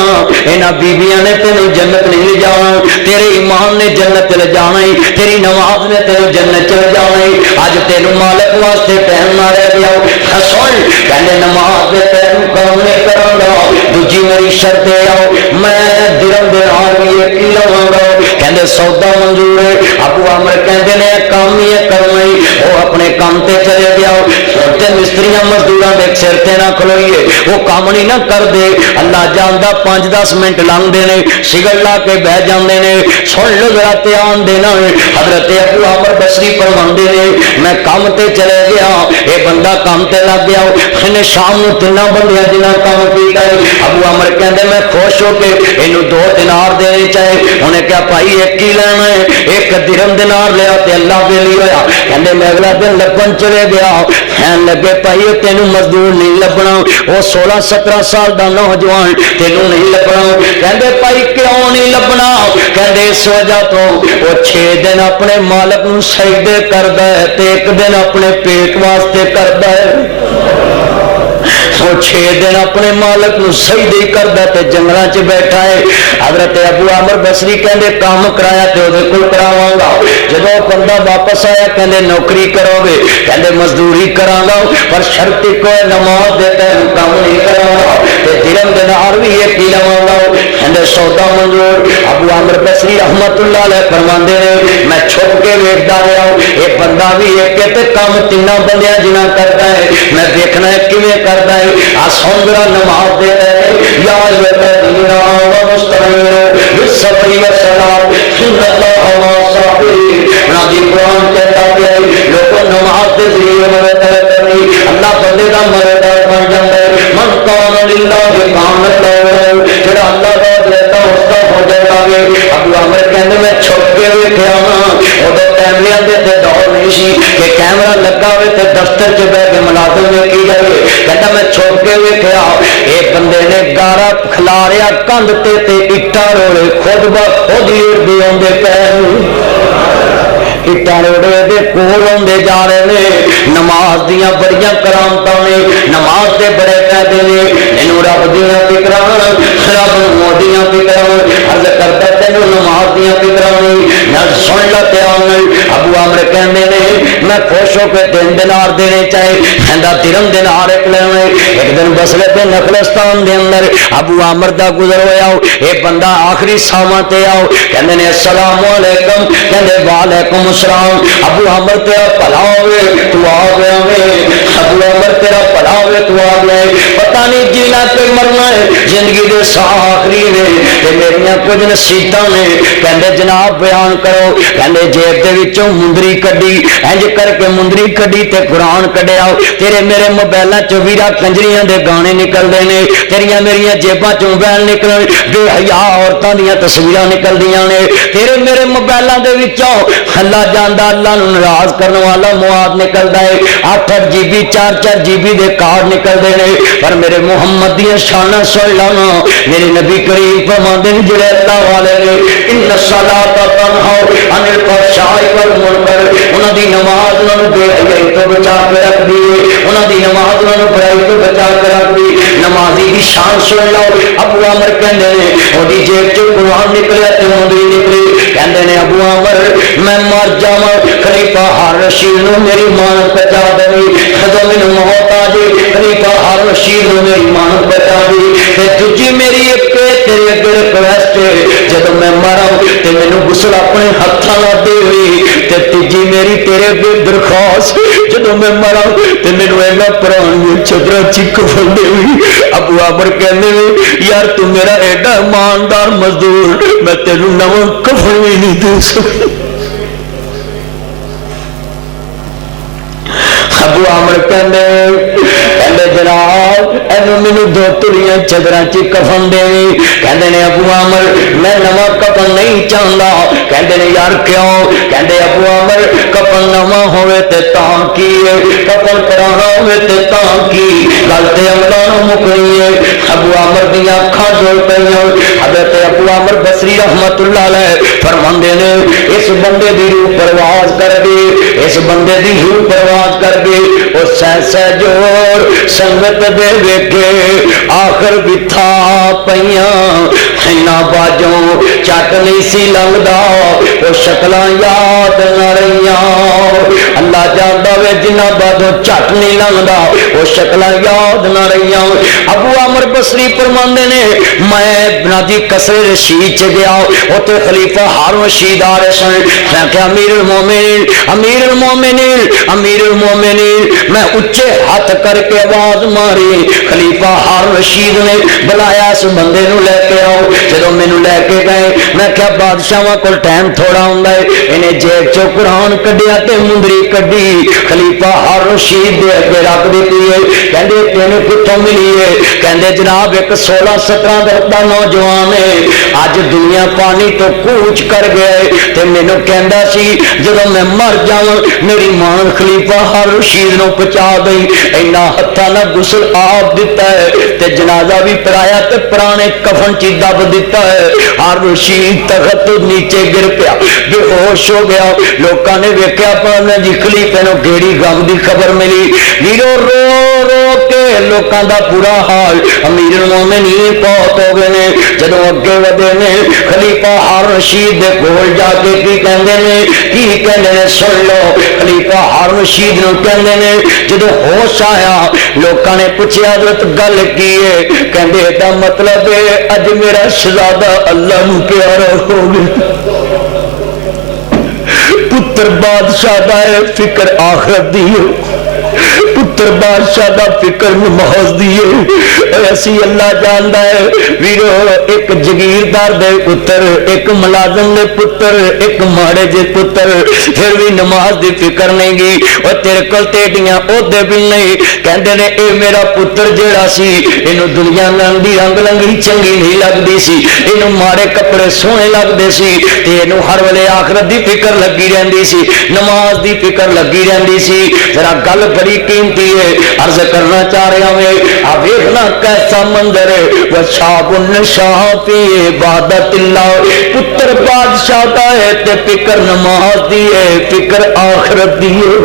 انہاں بیبیاں نے تینوں جنت نہیں لے جانا، تیرے ایمان نے جنت لے جانا ہی، تیری نماز نے تینوں جنت لے جانا ہی۔ اج تینوں مالک واسطے ٹائم نہ رہ گیا۔ سن کہندے نماز دے ٹائم کام نہیں کراں گا، دوجی میری شرط ہے آؤ میں درم دینار بھی ایک ہی لواں گا۔ کہندے سودا منظور ہے۔ ابو عمر کہندے نے کام ہی کرنا ہی، وہ اپنے کام تے چلے گیا۔ تے مستریاں مزدوراں دے سر تے نہ کھلوئیے، وہ کام نہیں نہ کر دے۔ اللہ جاندا 5-10 منٹ لنگ دے نے، سگڑ لا کے بہ جاندے نے۔ سن لو ذرا دھیان دینا ہے، حضرت ابو عمر بصری فرماندے نے میں کام تے چلے گیا، اے بندہ کام تے لگ گیا، نے شام نو 3 بندیاں جنہاں کام کیتا ہے۔ ابو عمر کہندے میں خوش ہو کے اینو 2 دینار دینے چاہے، انہیں کہا بھائی ایک ہی لینا ہے، 1 درہم دینار لیا تے اللہ ویلی ہویا۔ کہندے میں اگلا دن لبن چلے گیا، کہن لگے بھائی تینوں مزدور نہیں لبنا، وہ 16-17 سال دا نوجوان تینوں نہیں لبنا۔ کہندے بھائی کیوں نہیں لبنا؟ کہندے اس وجہ تو وہ 6 دن اپنے مالک نو سجدے کردا ہے تے 1 دن اپنے پیٹ واسطے کردا ہے۔ وہ 6 دن اپنے مالک نو سجدے کردا تے جنگلاں 'چ بیٹھا ہے۔ حضرت ابو عمر بصری کہندے کام کرایا تے اودے کول کراواں گا۔ جدوں بندہ واپس آیا کہندے نوکری کرو گے؟ کہندے مزدوری کراں گا، پر شرط کوئی نماز دے ٹائم کام نہیں کراں گا تے درہم دینار بھی ایک ہی لواں گا۔ کہندے سودا منظور۔ ابو عمر بصری رحمت اللہ علیہ فرماندے نے میں چھپ کے ویکھدا رہا ہوں، یہ بندہ بھی ایک تے کام 3 بندیاں جنہاں کردا ہے، میں دیکھنا ہے کیویں کردا ہے۔ آسان ذرا نماز دے رہے یا الذین آمنوا استعینوا بالصبر والصلاۃ ان اللہ مع الصابرین۔ نبی قرآن کہتا ہے لوگوں نماز دے ذریعے مدد کرنی، اللہ بندے دا مددگار بن جاندا ہے۔ من کان للہ کان لہ، جڑا اللہ دا دیتا اس دا ہو جائے گا۔ ابو عمر کہندے میں چھپ کے ویکھیا ہاں، اودے کیمریاں دے تے دور نہیں سی کہ کیمرہ لگا ہوئے تے دفتر 'چ بیٹھ کے ملازم ویکھی جائے۔ کہندا میں چھپ کے ویکھیا ایک بندے نے گارا کھلاریا کندھ تے اٹاں روڑے، خطبہ خود ہی اڑدے آندے پے، اٹاں روڑے دے کول آندے جا رہے نے۔ نماز دیاں بڑیاں کرامتاں نے، نماز دے بڑے فائدے نے۔ اینو رب دیاں فکراں، رب نوں دیاں فکراں، عرض کردا تینوں نماز دیاں فکراں نہیں۔ نہ سن لا دھیان نال۔ ابو عمر کہندے نے میں خوش ہو کے 3 دینار دینے چاہے، کہندا درہم دینار ایک لینا ہے۔ ایک دن بسلے تے نخلستان دے اندر ابو عمر دا گزر ہویا، اے بندہ آخری ساواں تے آؤ، کہندے نے السلام علیکم، کہندے وعلیکم السلام۔ ابو عمر تیرا بھلا ہوئے تو آ گیا وے، ابو عمر تیرا بھلا ہوئے تو آ گیا۔ پتہ نہیں جینا کہ مرنا ہے، زندگی دے ساہ آخری نے تے میریاں کچھ نصیحتاں نے. کہندے جناب بیان کرو. کہندے جیب دے وچوں مندری کڈی، انج کر کے مندری کڈی تے قرآن کڈیا. تیرے میرے موبائلاں چوں ویرا کنجریاں دے گانے نکلدے نے، تیریاں میریاں جیباں چوں موبائل نکلن، بے حیا عورتاں دیاں تصویراں نکلدیاں نے. تیرے میرے موبائلاں دے وچوں اللہ جاندا اللہ نوں ناراض کرن والا مواد نکلدا ہے. 8 GB 4 GB دے کارڈ نکلدے نے. پر میرے محمد دیاں شاناں سن لانا. میرے نبی کریم فرماندے نے جڑے اللہ والے نے ان الصلاۃ تنہی عن الفحشاء والمنکر، انہاں دی نماز انہاں نوں بے حیائی تو بچا کے رکھدی ہے، انہاں دی نماز انہاں نوں برائی تو بچا کے رکھدی. نمازی دی شان سن لو. ابو عمر کہندے نے اودی جیب چوں قرآن نکلیا تے مندری نکلی. کہندے نے ابو عمر میں مر جاواں خلیفہ ہارون رشید نوں میری مانت بچا دے. جدوں مینوں موت آ جائے خلیفہ ہارون رشید نوں میری مانت بچا دے. تے تجھی میری ایک تیرے اگے ریکویسٹ ہے، جدوں میں مراں تے مینوں غسل اپنے ہتھاں نال دے ہوئی. تے تیجی میری تیرے اگے درخواست، جدوں میں مراں تے مینوں اینا پرانی چادر چ کفن دے ہوئی. ابو عمر کہندے نے یار تو میرا ایڈا ایماندار مزدور، میں تینوں نواں کفن بھی نہیں دے سکتا. ابو عمر کہندے جناب اینو مینوں 2 تلیاں چادراں چ کفن دے. کہندے نے ابو عمر میں نواں کفن نہیں چاہندا. کہندے نے یار کیوں؟ کہندے ابو عمر کفن نواں ہوے تے تاں کی ہے، کفن پرانا ہوے تے تاں کی، گل تے عملاں نوں مکنی ہے. ابو عمر دیاں اکھاں ڈول پئیاں. حضرت ابو عمر بصری رحمت اللہ علیہ فرماندے نے اس بندے دی روح پرواز کر گئی، اس بندے دی روح پرواز کر گئی. او سہ جوڑ سنگت دے ویکھے آخر بھی تھا پئیاں، اینا باجوں چٹ نہیں سی لنگدا، او شکلاں یاد نہ رہیاں. اللہ جاندا وے جنہ باجوں چٹ نہیں لنگدا او شکلاں یاد نہ رہیاں. ابو عمر بصری فرماندے نے میں بنادی قصر رشید چ گیا، اوتے خلیفہ ہارون رشید آ رہے سن. میں کہ امیر المومنین امیر المومنین امیر المومنین، میں اچے ہاتھ کر کے آواز ماری. خلیفہ ہارون رشید نے بلایا اس بندے نو لے کے آؤ. جدوں مینوں لے کے گئے میں کیا بادشاہاں کول ٹائم تھوڑا ہوندا ہے. انہیں جیب چوں قرآن کڈیا تے مندری کڈی خلیفہ ہارون رشید دے اگے رکھ دتی ہے. کہندے تینوں کتھوں ملی ہے؟ کہندے جناب ایک 16-17 دا نوجوان ہے، اج دنیا پانی تو کوچ کر گیا ہے تے مینوں کہندا سی جدوں میں مر جاواں میری ماں خلیفہ ہارون رشید نو پہنچا دئی. اینا ہتھاں نال غسل آپ دیتا ہے تے جنازہ بھی پڑھایا تے پرانے کفن چ دب دیتا ہے. ہارون رشید تخت نیچے گر پیا، بے ہوش ہو گیا. لوکاں نے ویکھیا پانا جی خلیفے نو کیڑی غم دی خبر ملی. ویرو رو رو کے لوکاں دا برا حال. امیر المومنین فوت ہو گئے نے. جدوں اگے ودے نے خلیفہ ہارون رشید دے کول جا کے کی کہندے نے سن لو. خلیفہ ہارون رشید نو کہندے نے جدوں ہوش آیا لوکاں نے پوچھیا حضرت گل کی ہے؟ کہندے دا مطلب ہے اج میرا شہزادہ اللہ نو پیارا ہو گیا. پتر بادشاہ دا ہے فکر آخرت دی ہے، پتر بادشاہ دا فکر نماز دی ہے. اسی اللہ جاندا ہے ویرو ایک جگیردار دے پتر، ایک ملازم دے پتر، ایک ماڑے جے پتر پھر بھی نماز دی فکر نہیں گی. اور تیرے کول ٹیڈیاں عہدے بھی نہیں. کہندے نے اے میرا پتر جیڑا سی اینو دنیا دی رنگ لنگی چنگی نہیں لگدی سی، اینو ماڑے کپڑے سوہنے لگدے سی تے اینو ہر ویلے آخرت دی فکر لگی رہندی سی، نماز دی فکر لگی رہندی سی. ذرا گل بڑی قیمتی ہے عرض کرنا چاہ رہا ہوں. آپ دیکھنا کیسا منظر ہے. وشاب النشاء فی عبادت اللہ. پتر بادشاہ کا ہے تے فکر نماز دی ہے، فکر آخرت دی ہے.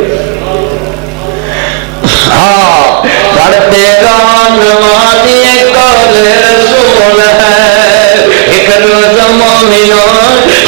ہاں پڑھتے گا نمازی قول رسول ہے، ایک روز مومنوں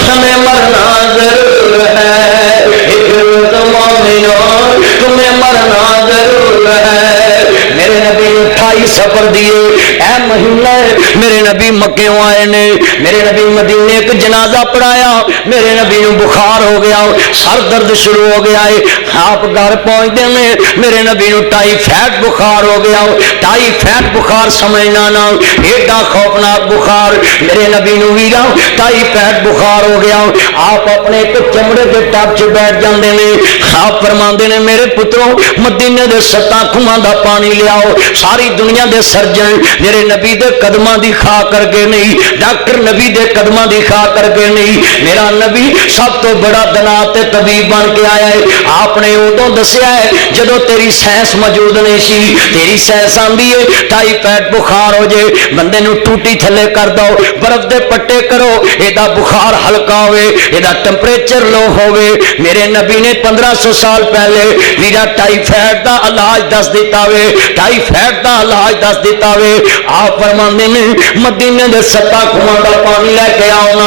ہمیں مرنا ضرور ہے، ایک روز مومنوں تمہیں مرنا ضرور ہے. میرے نبی 28 سفر دیے اے مہینہ میرے نبی مکیوں آئے نے. میرے نبی مدینے ایک جنازہ پڑھایا. میرے نبی نو بخار ہو گیا، سر درد شروع ہو گیا ہے۔ آپ گھر پہنچتے ہیں میرے نبی نو ٹائیفائڈ بخار ہو گیا، ٹائیفائڈ بخار سمجھنا نہ ایڈا خوفناک بخار، میرے نبی نو ویرا ٹائیفائڈ بخار ہو گیا۔ آپ اپنے ایک چمڑے کے ٹب چ بیٹھ جاندے نے، آپ فرماندے نے میرے پتروں مدینے دے ستاں کھماں دا پانی لیاؤ، ساری دنیا دے سرجن میرے نبی دے قدماں دی کھا کر کے نہیں، ڈاکٹر نبی دے قدماں دی کھا کر کے نہیں، میرا نبی سب تو بڑا دنا تے طبیب بن کے آیا ہے۔ آپ نے ادوں دسیا ہے جدو تیری سائنس موجود نہیں سی، تیری سائنس آندی ہے ٹائیفائڈ بخار ہو جائے بندے نو ٹوٹی تھلے کر دو، برف دے پٹے کرو، ایدا بخار ہلکا ہوئے، ایدا ٹمپریچر لو ہوئے۔ میرے نبی نے 1500 سال پہلے میرا ٹائیفائڈ دا علاج دس دیتا ہوئے، ٹائیفائڈ دا علاج دس دیتا ہوئے۔ آپ فرماندے نے مدینے دے ستا کھواں دا پانی لے کے آؤنا،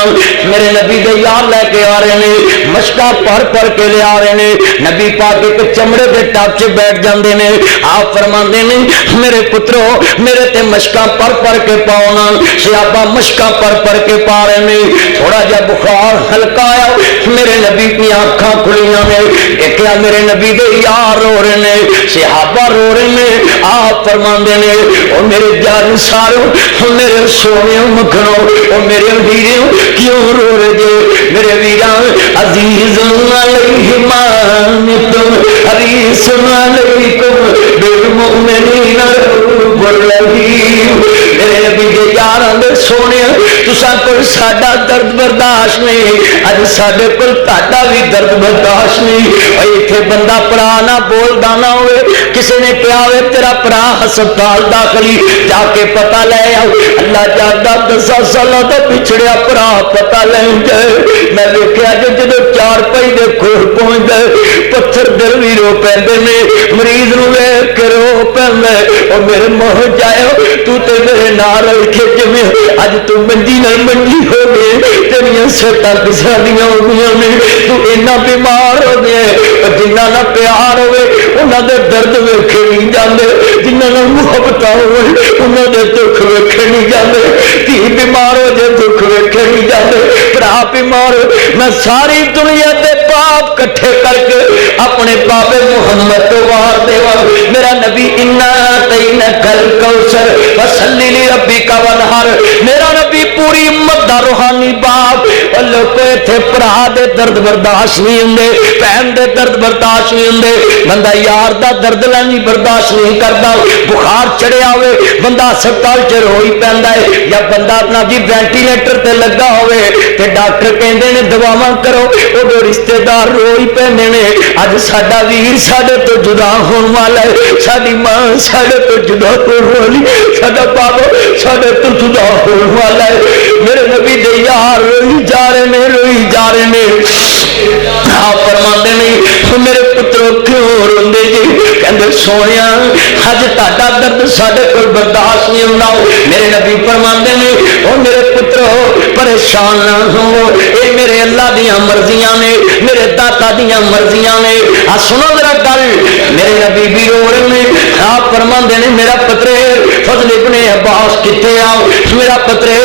میرے نبی دے یار لے کے آ رہے نے، مشکا پڑھ پڑھ کے لے آ رہے نے، نبی پاک ایک چمڑے دے ٹپ چ بیٹھ جاندے نے۔ آپ فرماندے نے میرے پترو میرے تے مشکا پڑھ پڑھ کے پاؤنا، صحابہ مشکا پڑھ پڑھ کے پا رہے نے، تھوڑا جا بخار ہلکا آیا، میرے نبی کی آنکھاں کھلیاں نے، دیکھیا میرے نبی دے یار رو رہے نے، صحابہ رو رہے نے۔ آپ فرماندے نے او میرے جان سارو، او میرے سونے مکھنو، او میرے ویرو کیوں رو رہے جے؟ میرے ویران عزیز علیہما تم حریص علیکم بالمؤمنین رؤوف رحیم۔ میرے نبی دے یاراں دے سونے تساں کول ساڈا درد برداشت نہیں، اج ساڈے کول تہاڈا بھی درد برداشت نہیں۔ اے ایتھے بندہ پرا نہ بولدا نہ ہوئے، کسی نے کہا ہوئے تیرا پرا ہسپتال داخلی، جا کے پتہ لے آؤ، اللہ جاندا 10 سالاں دا پچھڑیا پرا پتہ لین جائے۔ میں ویکھیا جدوں 4 پئی دے کول پہنچدا پتھر دل وی رو پیندے نے، مریض نو ویکھ کے رو پیندا، او میرے موہ جاؤ تو تے میرے نال کے جویں اج تو منجی نال منجی ہو گئے، تیریاں سٹاں کساں دیاں ہو گئیاں نے، تو اینا بیمار ہو گئے، جنہاں نال پیار ہوئے انہاں دے درد ویکھے نہیں جاندے، جنہاں نال محبت ہوئے انہاں دے دکھ ویکھے نہیں جاندے، دھی بیمار ہو جائے دکھ ویکھے نہیں جاندے، بھرا بیمار ہو۔ میں ساری دنیا دے پاپ کٹھے کر کے اپنے بابے محمد تو وار دیوا، میرا نبی انا اعطیناک الکوثر فصلی لربک وانحر، میرا نبی پوری امت دا روحانی باپ۔ اللہ کو ایتھے بھرا دے درد برداشت نہیں ہوندے، بہن دے درد برداشت نہیں ہوندے، بندہ یار دا درد لینی برداشت نہیں کردا، بخار چڑھیا ہوئے بندہ ہسپتال چ روئی پیندا ہے، یا بندہ اپنا جی وینٹیلیٹر تے لگا ہوئے تے ڈاکٹر کہندے نے دواواں کرو، او رشتہ دار روئی پیندے نے۔ اج ساڈا ویر ساڈے تو جدا ہون والا ہے، ساڈی ماں ساڈے تو جدا ہون والی، ساڈا بابا ساڈے تو جدا ہون والا ہے۔ میرے نبی دے یار روئی جا رہے نے، روئی جا رہے نے۔ آپ فرماندے نہیں میرے پترو کیوں روندے جی؟ کہندے سونیا اج تہاڈا درد ساڈے کول برداشت نہیں ہوندا۔ میرے نبی فرماندے نے او میرے پترو پریشان نہ ہو، اے میرے اللہ دیاں مرضیاں نے، میرے داتا دیاں مرضیاں نے۔ آ سنو ذرا گل، میرے نبی بھی رو رہے نے۔ آپ فرماندے نے میرا پترے فضل ابن عباس کتے آؤ، میرا پترے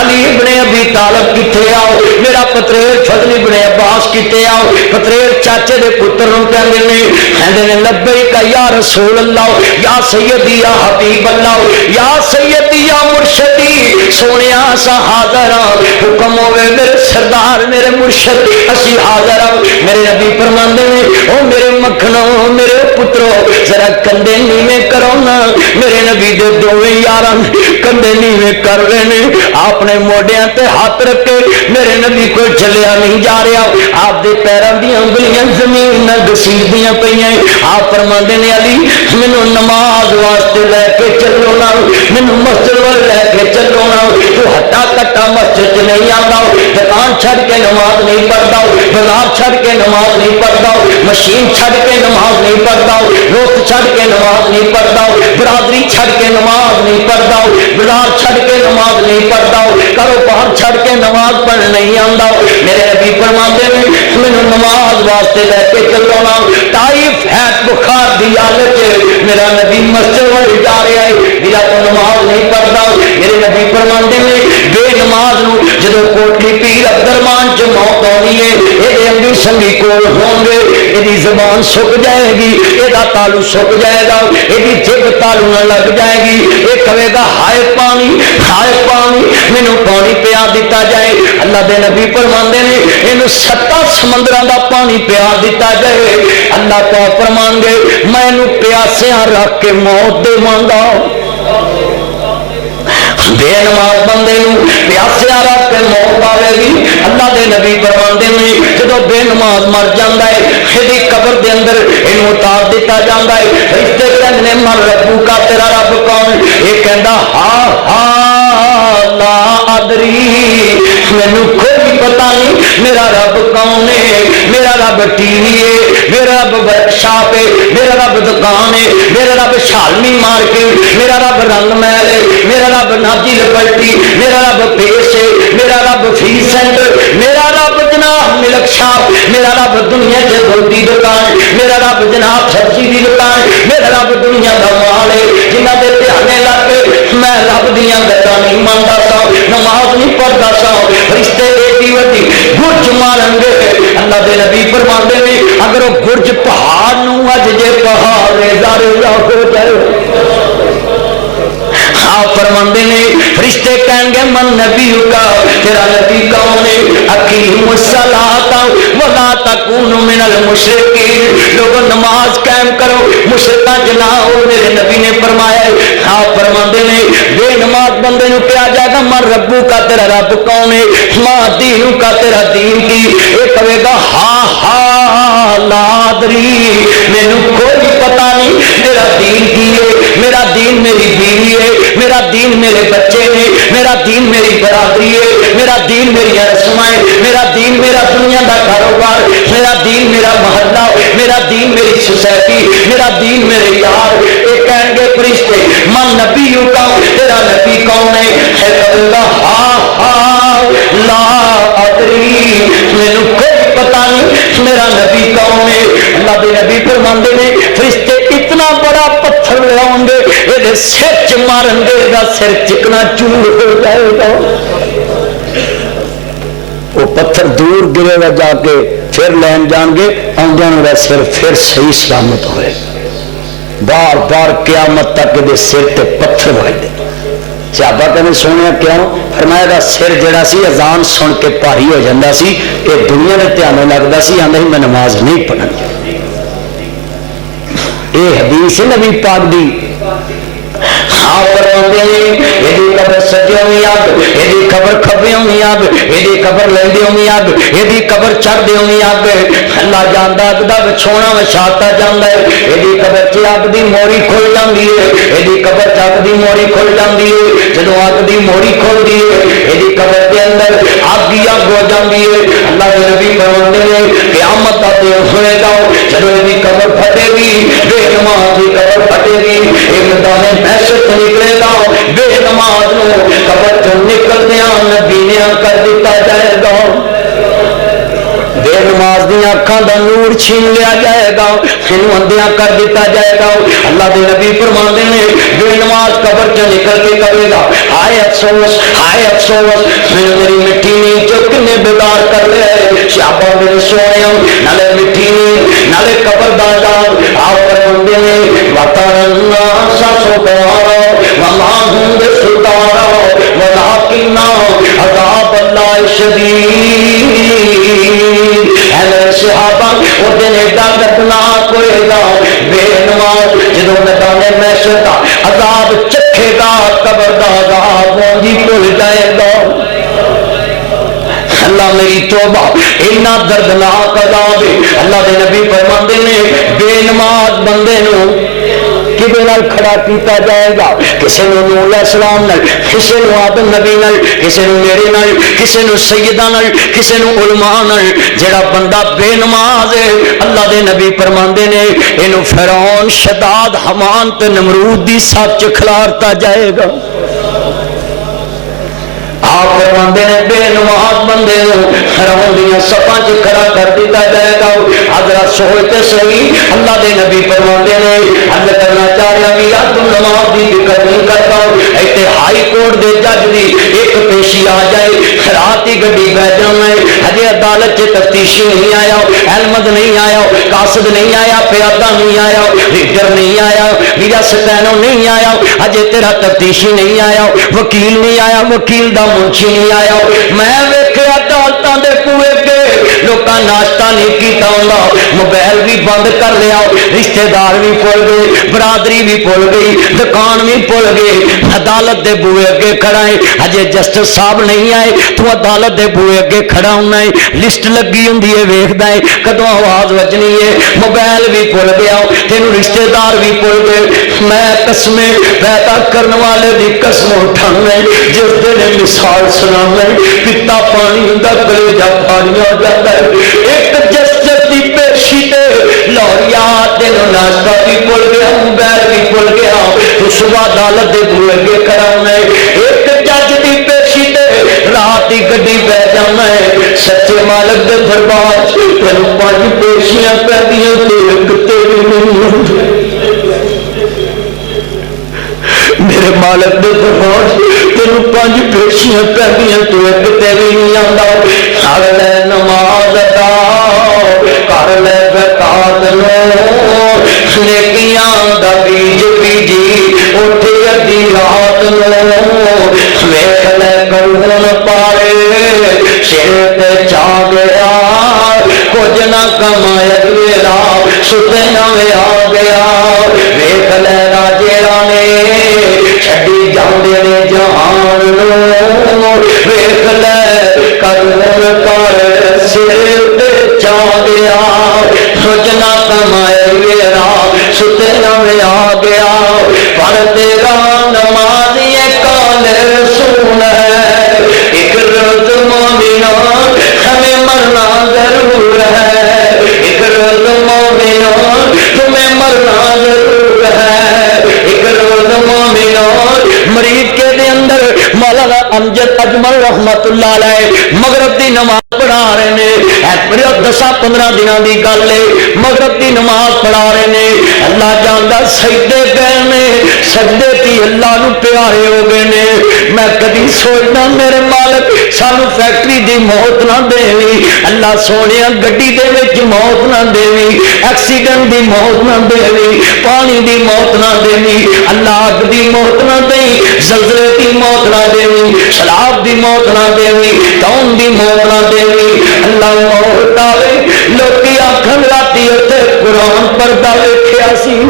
علی ابن ابی طالب کتے آؤ، میرا پترے فضل ابن عباس کتے آؤ۔ پترے چاچے دے پتر نوں کہندے نے لبیک یا رسول اللہ، یا سیدی یا حبیب اللہ، یا سیدی یا مرشدی، سونیا سا حاضر ہاں، حکم ہوئے میرے سردار میرے مرشد اسی حاضر ہاں۔ میرے نبی فرماندے نے او میرے مکھنو میرے پترو ذرا کندے نیویں کرو نا۔ میرے نبی دے دوویں یاراں کندے نیویں کر رہے نے، آپ نے موڈیاں تے ہاتھ رکھے، میرے نبی کو چلیا نہیں جا رہا، آپ دے پیراں دی انگلیاں زمین نہ گھسیٹدیاں پیاں۔ آپ فرماندے نے علی مینوں نماز واسطے لے کے چلو نا، مینوں مسجد ول لے کے چلو نا۔ تو ہٹا کٹا مسجد نہیں آندا، دکان چھڈ کے نماز نہیں پڑھدا، بازار چھڈ کے نماز نہیں پڑھدا، مشین چھڈ کے نماز نہیں پڑھدا، دوست چھڈ کے نماز نہیں پڑھدا، برادری چھڈ کے نماز نہیں پڑھدا، بازار چھڈ کے نماز نہیں پڑھدا، کاروبار چھڈ کے نماز پڑھ نہیں آندا۔ میرے نبی فرماندے نے مینوں نماز واسطے لے کے چلو نا۔ ٹائیفائڈ بخار دی حالت میرا نبی مسجد ول جا رہا ہے، میرا تو نماز نہیں پڑھدا۔ میرے نبی فرماندے نے بے نماز نو جدو کوٹلی پیر عبدالرحمان چ موت آنی ہے یہ انگی سنگی کول ہوں گے یہ زبان سک جائے گی یہ تالو سک جائے گا یہ جب تالو نہ لگ جائے گی یہ کہے گا ہائے پانی مینوں پانی پیا دیتا جائے اللہ دے نبی فرماندے نے اینو 7 سمندراں دا پانی پیا دیتا جائے اللہ تو فرمان گے میں اینو پیاسیاں رکھ کے موت دیواں گا بے نماز بندے نو پیاسیا رکھ کے موت آئے گی اللہ دے نبی فرماندے نے جدو بے نماز مر جاندا ہے ایدی قبر دے اندر اینو اتار دیتا جاندا ہے فرشتے کہندے من ربو کا تیرا رب کون یہ کہندا لا ادری مینوں کوئی پتہ نہیں میرا رب کون ہے میرا رب ٹی وی ہے میرا رب ورکشاپ ہے میرا رب دکان ہے میرا رب شالمی مارکیٹ میرا رب رنگ محل ہے میرا رب ناجی لبرٹی میرا رب پیش ہے میرا رب فی سینٹر میرا رب جناب ملک شاپ میرا رب دنیا کے دودھی دکان میرا رب جناب سبزی دی دکان میرا رب دنیا دا مال ہے جنہاں دے دھیانے لگ کے میں رب دیاں گلاں نہیں مندا سا نماز نہیں پڑھدا سا فرشتے ایڈی وڈی گرج مارن گے اللہ دے نبی فرماندے نے اگر وہ گرج پہاڑ نو اج جے پہاڑ ریزا ریزا ہو جائے آپ فرماندے نے فرشتے کہیں گے من نبی کا تیرا نبی کون ہے اقیم الصلاۃ ولا تکونوا من المشرکین لوگوں نماز قائم کرو مشرکاں جنا ہو میرے نبی نے فرمایا ہے آپ فرماندے نے بے نماز بندے نو کیا جائے گا من ربو کا تیرا رب کون ہے ما دینو کا تیرا دین کی یہ کہے گا ہاں لا ادری مینوں کوئی پتہ نہیں میرا دین کی ہے میرا دین میری بیوی ہے میرا دین میرے بچے نے میرا دین میری برادری ہے میرا دین میری رسمیں میرا دین میرا دنیا کا کاروبار میرا دین میرا محلہ میرا دین میری سوسائٹی میرا دین میرے یار یہ کہیں گے فرشتے من نبی کا تیرا نبی کون ہے لا ادری مینوں کوئی پتہ نہیں میرا نبی کون ہے اللہ دے نبی فرماندے نے فرشتے اتنا بڑا پتھر لاؤں گے یہ سر چ مارن گے دا سر چکنا چور ہو جائے گا وہ پتھر دور گرے گا جا کے پھر لین جان گے آدھا میرا سر پھر صحیح سلامت ہوئے بار بار قیامت تک دے سر تے پتھر ہوئے دے صحابہ کہنے سونے کیوں فرمایا دا سر جڑا سی اذان سن کے پاری ہو جاندہ سی یہ دنیا نے دھیانوں لگتا سی آندہ ہی میں نماز نہیں پڑھنا اے حدیث نبی پاک دی ہاں فرماندے یہ قبر سجیوں میں آگ یہ قبر کھبیوں میں آگ یہ قبر لیندیوں میں آگ یہ قبر چڑھدیوں میں آگ اللہ جاندا اگ دا وچھونا وچھاتا جاندا ہے یہ قبر چ اگ دی موری کھل جاندی ہے یہ قبر چ اگ دی موری کھل جاندی ہے جدوں اگ دی موری کھلدی ہے یہ قبر دے اندر اگ ہی اگ ہو جاندی ہے اللہ دے نبی فرماندے نے قیامت دا دن ہوئے گا جدوں یہ قبر پھٹے گی بے نماز دی قبر پھٹے گی ایک دانے محشر تو نکلے گا بے نماز نو قبر چ نکل دیا نبینیاں کر دیتا جائے گا بے نماز دیا اکھان دا نور چھین لیا جائے گا پھر اندھیاں کر دیتا جائے گا اللہ دے نبی فرماندے نے بے نماز قبر چ نکل کے کہے گا ہائے افسوس پھر میری مٹی نہیں جو کنے بیدار کر لے شابہ میرے سونے نالے مٹی نہیں نالے قبر دا جان آپ فرماندے نے وَتَرَنَّا سَسُبَارَ وَمَا هُمْ بِسُدَارَ وَلَكِنَّ عَذَابَ اللَّهِ شَدِيدٌ اے میرے صحابہ وہ دن ایڈا دردناک ہوئے گا بے نماز جدوں میدان محشر دا عذاب چکھے گا قبر دا عذاب جی بھول جائے گا اللہ میری توبہ اتنا دردناک عذاب ہے اللہ دے نبی فرماندے نے بے نماز بندے نو کدے نال کھڑا کیتا جائے گا کسی نو نوح علیہ السلام نال کسی نو آدم نبی نال کسی نو میرے نال کسی نو سیدہ نال کسی نو علماء نال جڑا بندہ بے نماز ہے اللہ دے نبی فرماندے نے اینو فرعون شداد حمان تے نمرود دی سچ کھلارتا جائے گا آپ فرماندے نے بے نماز بندے فرعون دیاں صفاں چ کھڑا کر دیتا جائے گا حضرت سوچتے صحیح اللہ دے نبی فرماندے نے حضرت کرنا چاہ رہا بھی عبد نماز کی ذکر نہیں کرتا ایتھے ہائی کورٹ دے جج دی ایک پیشی آ جائے رات ہی گڈی بہ جانا ہے ہجے عدالت چ تفتیشی نہیں آیا الحمد نہیں آیا قاصد نہیں آیا پیادہ نہیں آیا ریڈر نہیں آیا میرا سٹینو نہیں آیا ہجے تیرا تفتیشی نہیں آیا وکیل نہیں آیا وکیل دا منشی نہیں آیا میں ویکھیا عدالتاں دے بوئے کے لوکاں ناشتہ نہیں کیتا ہوندا موبائل بھی بند کر لیا رشتہ دار بھی بھول گئے برادری بھی بھول گئی دکان بھی بھول گئے عدالت دے بوئے اگے کھڑا ہے ہجے جسٹس صاحب نہیں آئے تو عدالت دے بوئے اگے کھڑا ہونا ہے لسٹ لگی ہوندی ہے ویکھدا ہے کدوں آواز وجنی ہے موبائل بھی بھول گیا تینوں رشتہ دار بھی بھول گئے میں قسمیں پیدا کرنے والے دی قسم اٹھانا جس دن مثال سنانا پتا پانی ہوندا کلیجا پانی ہو جاتا ہے ایک جسٹس دی پیشی تے لاہوریات تینوں ناشتہ بھی بھول گیا موبائل بھی بھول گیا تو صبح عدالت دے بوئے اگے کھڑا ہونا ہے ایک جج دی پیشی تے رات ہی گڈی بہ جانا ہے سچے مالک دے دربار تینوں 5 پیشیاں پیندیاں تے ایک تیری نہیں میرے مالک دے دربار تینوں 5 پیشیاں پیندیاں تے ایک تیری نہیں آندا کر لے نماز ادا کر لے زکات نو نیکیاں دا بیج بیجی اٹھ ادھی رات نو ویکھ لے کون پارے سر تے چا گیا کچھ نہ کمایا میرا ستے نویں آ گیا ویکھ لے راجے رانے چھڈی جاندے نے جہان نو ویکھ لے کون پارے سر تے چا گیا کچھ نہ کمایا میرا ستے نویں آ گیا پر تیرا نماز یہ کال رسول ہے ایک روز مومنوں ہمیں مرنا ضرور ہے ایک روز مومنوں تمہیں مرنا ضرور ہے ایک روز مومنوں مریض کے دے اندر مولانا امجد اجمل رحمت اللہ علیہ مغرب دی نماز پڑھا رہے نے 10-15 دنوں دی گل ہے مغرب دی نماز پڑھا رہے نے اللہ جاندا سجدے گئے نے سجدے کی اللہ نو پیارے ہو گئے نے میں کبھی سوچنا میرے مالک سانو فیکٹری دی موت نہ دیوی اللہ سونیا گڈی دے وچ موت نہ دیوی ایکسیڈنٹ دی موت نہ دیوی پانی دی موت نہ دیوی اللہ اگ دی موت نہ دئی زلزلے دی موت نہ دیوی سیلاب دی موت نہ دیوی طاعون دی موت نہ دیوی اللہ موت آوے لوکی آکھن راتی تے قرآن پڑھدا ویکھیا سی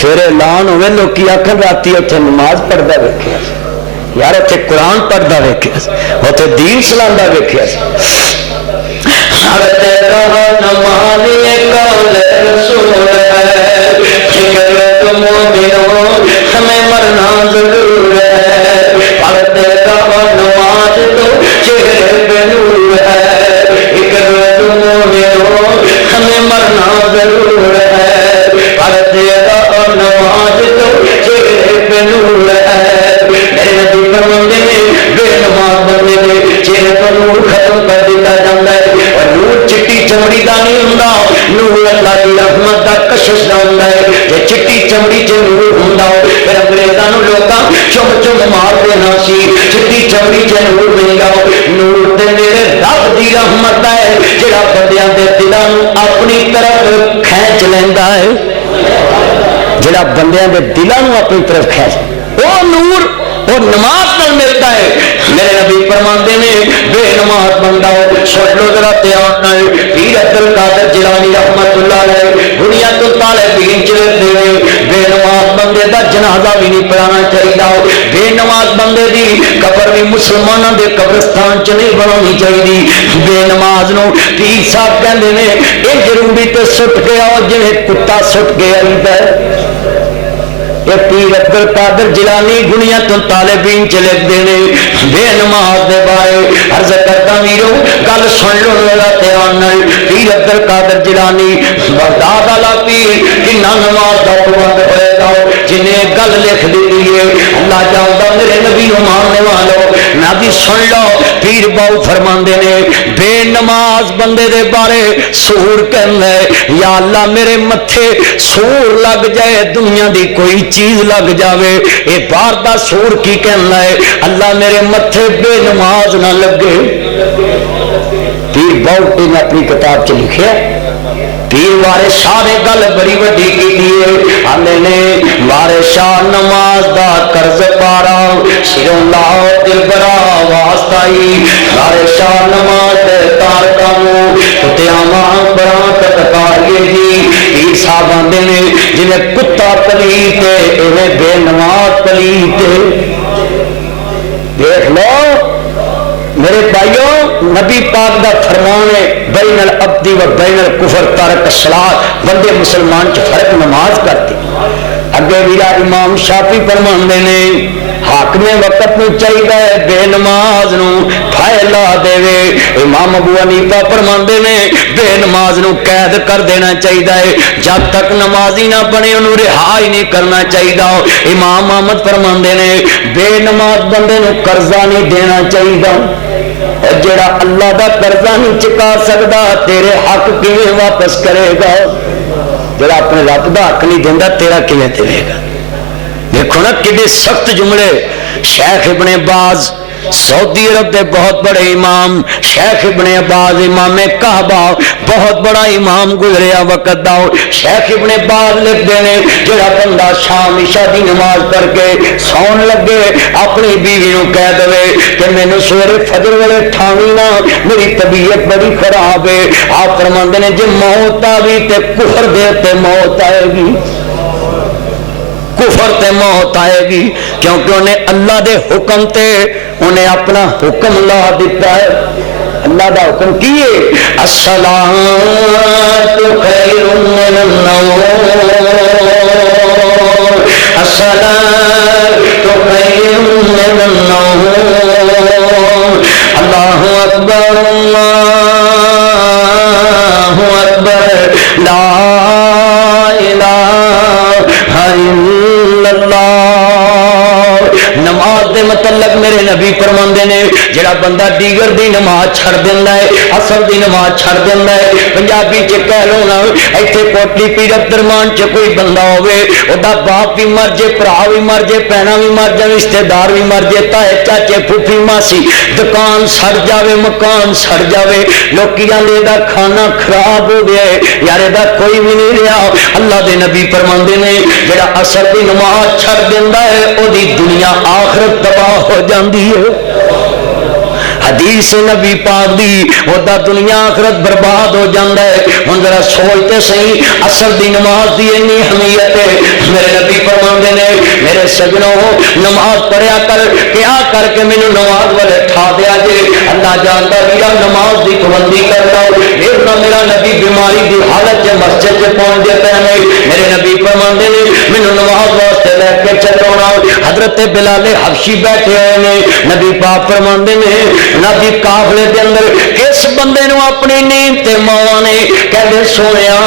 پھر اعلان ہوئے لوکی آکھن راتی تے نماز پڑھدا ویکھیا سی یار تے قرآن پڑھدا ویکھیا سی تے دین سلامدا ویکھیا سی ہر تیرا نماز کال رسول ہے جگر مومنوں ہمیں مرنا ضرور ہے ہر تیرا نماز تو چہرے پہ نور ہے ایک روز مومنوں ہمیں مرنا ضرور ہے ہر تیرا نماز تو چہرے پہ نور ہے میرے نبی فرماتے ہیں بے نماز بندے نے چہرے پر نور ختم کر دیتا جاتا ہے اور نور چٹی چمڑی دا نہیں ہوندا نور اللہ دی رحمت دا کشش دا ہوندا ہے جے چٹی چمڑی چ نور ہوندا پھر انگریزاں نوں لوکاں چم چم مار دینا سی چٹی چمڑی چ نور نہیں گا نور تے میرے رب دی رحمت ہے جڑا بندیاں دے دلاں نوں اپنی طرف کھینچ لیندا ہے جڑا بندیاں دے دلاں نوں اپنی طرف کھینچ او نور وہ نماز پر ملتا ہے میرے نبی فرماندے نے بے نماز بندہ سن لو ذرا دھیان نال پیر عبد القادر جیلانی رحمت اللہ علیہ دنیا تو طالبین چلے بے نماز بندے دا جنازہ بھی نہیں پڑھانا چاہیے بے نماز بندے دی قبر بھی مسلمانوں دے قبرستان چ نہیں بنانی چاہیے بے نماز نو پیر صاحب کہندے نے اے ضروری تے سٹ گیا جویں کتا سٹ گیا ہے یہ پیر عبد القادر جیلانی گنیا تو طالبین چ لکھ دینے بے نماز دے بارے عرض کرتا میرو گل سن لو میرا دھیان نال پیر عبد القادر جیلانی بغداد والا پیر کنا نماز دا پابند ہوئے گا جنہیں گل لکھ دی ہے اللہ اللہ جانتا میرے نبی نو ماننے والو نبی سن لو پیر باؤ فرماندے نے بے نماز بندے دے بارے سور کہندا ہے یا اللہ میرے متھے سور لگ جائے دنیا دی کوئی چیز لگ جاوے اے بار دا سور کی کہندا ہے اللہ میرے متھے بے نماز نہ لگے پیر باؤ نے اپنی کتاب چ لکھیا پیر وارث شاہ نے گل بڑی وڈی کی آندے نے وارث شاہ نماز دا قرض پارا سروں لاؤ دل بڑا واسطائی وارث شاہ نماز دے تارکاں نوں کتیاواں بڑا کٹکاریے جی پیر صاحب آندے نے جویں کتا پلیت ایویں بے نماز پلیت دیکھ لو میرے بھائیوں نبی پاک دا فرمان ہے بین العبد و بین الکفر ترک الصلاۃ بندے مسلمان چ فرق نماز کرتے اگے ویرا امام شافعی فرماندے نے حاکم وقت نو چاہیے بے نماز نو پھیلا دے امام ابو حنیفہ فرماندے نے بے نماز نو قید کر دینا چاہیے جب تک نمازی نہ بنے انہوں رہا ہی نہیں کرنا چاہیے امام احمد فرماندے نے بے نماز بندے نو قرضہ نہیں دینا چاہیے جڑا اللہ دا قرضہ نہیں چکا سکتا تیرے حق کیویں واپس کرے گا جڑا اپنے رب دا حق نہیں دیندا تیرا کیویں دے گا دیکھو نا کتنے سخت جملے شیخ ابن باز سعودی عرب دے بہت بڑے امام شیخ ابن باز امام کعبہ بہت بڑا امام گزریا وقت دا شیخ ابن باز لکھ دینے جڑا بندہ شام عشاء دی نماز پڑھ کے سون لگے اپنی بیوی نو کہہ دے کہ مینوں سویرے فجر ویلے ٹھاوی نا میری طبیعت بڑی خراب ہے آپ فرماندے نے جے موت آوی تے کفر دے تے موت آئے گی کفر تے موت آئے گی کیونکہ انہیں اللہ دے حکم تے انہیں اپنا حکم لا دیتا ہے اللہ دا حکم کیے الصلاۃ خیر من النوم الصلاۃ خیر من النوم اللہ اکبر اللہ اکبر لا نماز دے متعلق میرے نبی فرماندے نے جڑا بندہ دیگر دی نماز چھڑ دیندا ہے اصل دی نماز چھڑ دیندا ہے پنجابی چ کہہ لو نا ایتھے کوٹلی پیرت درمان چ کوئی بندہ ہوے اودا باپ بھی مر جے بھرا بھی مر جے بہناں بھی مر جان رشتہ دار بھی مر جے تائے چاچے پھوپھی ماسی دکان سڑ جاوے مکان سڑ جاوے لوکی آندے دا کھانا خراب ہو گیا ہے یار دا کوئی بھی نہیں رہا اللہ دے نبی فرماندے نے جڑا اصل دی نماز چھڑ دیندا ہے او دی دنیا آخرت تباہ ہو جاندی ہے حدیث نبی پاک دی ودا دنیا آخرت برباد ہو جاندا ہے ہن ذرا سوچتے صحیح اصل دی نماز دی اتنی اہمیت ہے میرے نبی فرماندے نے میرے سجنوں نماز پڑھیا کر کے مینوں نماز والے ٹھا دیا جے اللہ جاندا میرا نماز دی پابندی کرنا ورنہ میرا نبی بیماری دی حالت چ مسجد چ پہنچ دے پے نے میرے نبی فرماندے نے مینوں نماز واسطے لے کے چلو حضرت بلال حبشی بیٹھے ہوئے نے نبی پاک فرماندے نے نبی قافلے دے اندر اس بندے نو اپنی نیند تے ماں نے کہندے سونیا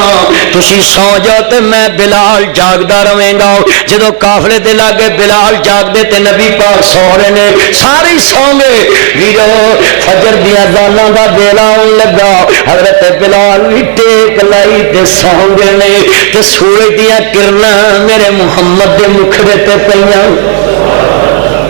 تسی سو جاؤ تے میں بلال جاگدا رہاں گا جدوں قافلے دے لاگے بلال جاگدے تے نبی پاک سو رہے نے سارے سو گئے ویرو فجر دی اذاناں دا ویلا ہون لگا حضرت بلال بھی ٹیک لائی تے سو گئے نے تے سورج دیاں کرناں میرے محمد دے مکھڑے تے پیاں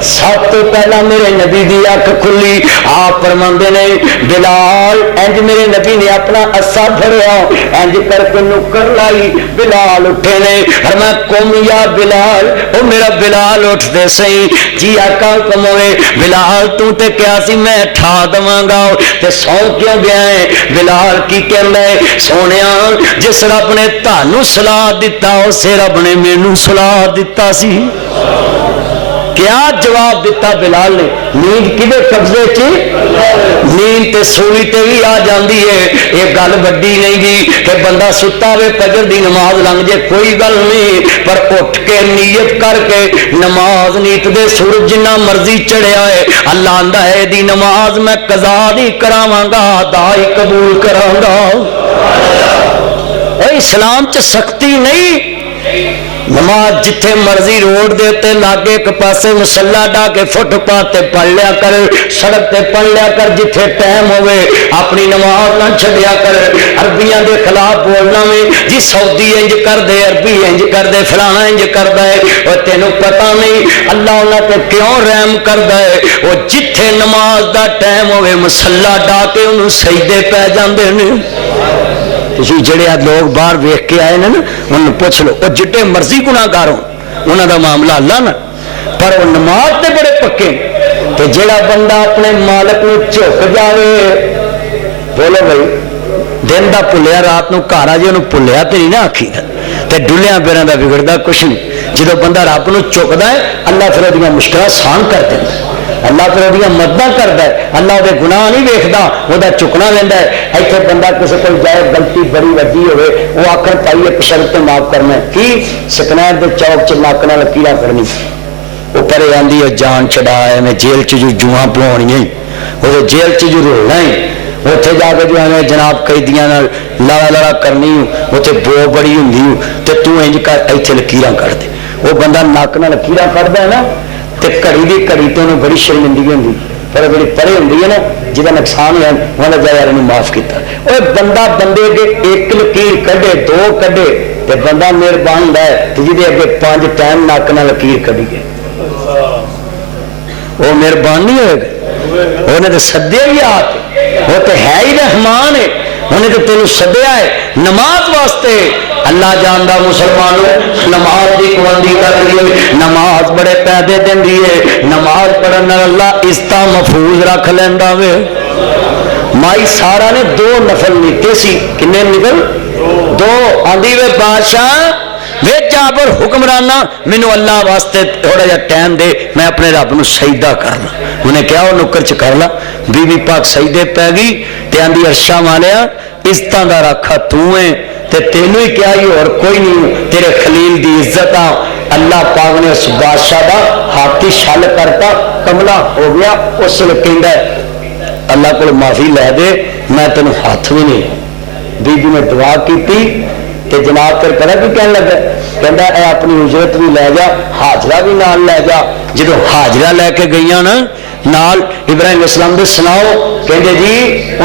سب تو پہلا میرے نبی دی اکھ کھلی آپ فرماندے نے بلال انج میرے نبی نے اپنا اسا پھڑیا انج کر کے نکر لائی بلال اٹھے نے فرمایا قم یا بلال او میرا بلال اٹھ دے سہی جی آقا حکم ہوئے بلال تو تے کیا سی میں ٹھا دواں گا تے سو کیوں گیا ہے بلال کی کہندا ہے سونیا جس رب نے تانوں صلاح دتا اسے رب نے مینوں صلاح دتا سی کیا جواب دیتا بلال نے نیند کدے قبضے چ نیند تے سوئی تے بھی آ جاندی ہے یہ گل وڈی نہیں گی کہ بندہ ستا ہوئے فجر دی نماز لنگ جے کوئی گل نہیں پر اٹھ کے نیت کر کے نماز نیت دے سورج جنہ مرضی چڑھیا ہے اللہ آندا ہے دی نماز میں قضا نہیں کراواں گا ادا ہی قبول کراں گا۔ اے اسلام چ سختی نہیں نماز جتھے مرضی روڈ دے تے لاگے ایک پاسے مسلح ڈا کے فٹ پاتھ تے پڑھ لیا کر، سڑک تے پڑھ لیا کر، جتھے ٹائم ہوئے اپنی نماز نہ چھڈیا کر۔ عربیاں دے خلاف بولنا میں جی سعودی انج کر دے، عربی انج کر دے، فلانا انج کردا ہے، او تینوں پتہ نہیں اللہ انہاں تے کیوں رحم کردا ہے؟ او جتھے نماز دا ٹائم ہوئے مسلح ڈا کے انہوں سجدے پہ جاندے نے۔ تسی جڑے لوگ باہر ویکھ کے آئے نا انہوں پوچھ لو، وہ جڈے مرضی گناہگار ہوں انہوں دا معاملہ اللہ نہ، پر وہ نماز تے بڑے پکے۔ تے جڑا بندہ اپنے مالک نو جھک جاوے، بولو بھائی دن دا پلیا رات نو گھر آ جائے انہوں پلیا تے نہیں نہ آکھی دا، تے ڈلیاں پیراں دا بگڑدا کچھ نہیں۔ جدو بندہ رب نو چکدا ہے اللہ پھر وہ مشکل آسان کر دیندا ہے، اللہ پھر وہ مدد کرتا ہے، اللہ وہ گناہ نہیں ویکھدا، وہ چکنا لینا ہے۔ ایتھے بندہ کسی کو جائے غلطی بڑی وڈی ہوئے وہ آخر پائیے ایک شرط تے معاف کرنا ہے، کی سکنیر دے چوک چ نک نال لکیراں کرنی، وہ پرے آندی ہے جان چھڈا ہے میں جیل چ جو جواں پواؤنیاں وہ جیل چ جو رولنا ہے، اتنے جا کے جو ہے جناب قیدیاں لڑا لڑا کرنی، اتنے بو بڑی ہوں تو تنج کر ایتھے لکیراں کر دے۔ وہ بندہ نک نال لکیراں کٹدا ہے نا تے گھڑی دی گھڑی تو انہوں بڑی شرمندگی ہوندی، پر جڑی پرے ہوندی ہے نا جہاں نقصان ہوا انہوں نے یار معاف کیتا۔ وہ بندہ بندے اگے ایک لکیر کڈے دو کڈے تے بندہ مہربان ہوندا ہے تے جہدے اگے 5 ٹائم نک نال لکیر کڈی گئے وہ مہربان نہیں ہوئے گا، انہیں تو سدیا بھی آ کے، وہ تو ہے ہی رحمان ہے، انہیں تو تینوں سدیا ہے نماز واسطے۔ اللہ جاندا مسلمانوں نماز دی پابندی کر لیے، نماز بڑے پیدے دیندی ہے، نماز پڑھن نال اللہ عزت محفوظ رکھ لیندا وے۔ مائی سارا نے 2 نفل نیتے سی، کنے نکل 2، آندی وے بادشاہ وے جابر حکمرانا مینوں اللہ واسطے تھوڑا جا ٹائم دے میں اپنے رب نو سجدہ کرنا۔ انہیں کیا وہ نکر چ کر لا، بی بی پاک سجدے پہ گئی تے آندی عرشاں والیا عزتاں دا راکھا تو ہے تے تینوں ہی کیا ہی اور کوئی نہیں، تیرے خلیل دی عزت آ۔ اللہ پاک نے اس بادشاہ دا ہاتھی شل کرتا، کملا ہو گیا، اس نے کہندا ہے اللہ کو معافی لے دے میں تینوں ہاتھ بھی نہیں۔ بی بی نے دعا کیتی تے جناب پھر پتہ کی کہنے لگا، کہندا اے اپنی اجرت بھی لے جا، حاجرہ بھی نال لے جا۔ جدو حاجرہ لے کے گئیاں نا نال ابراہیم اسلام دے سناؤ، کہندے جی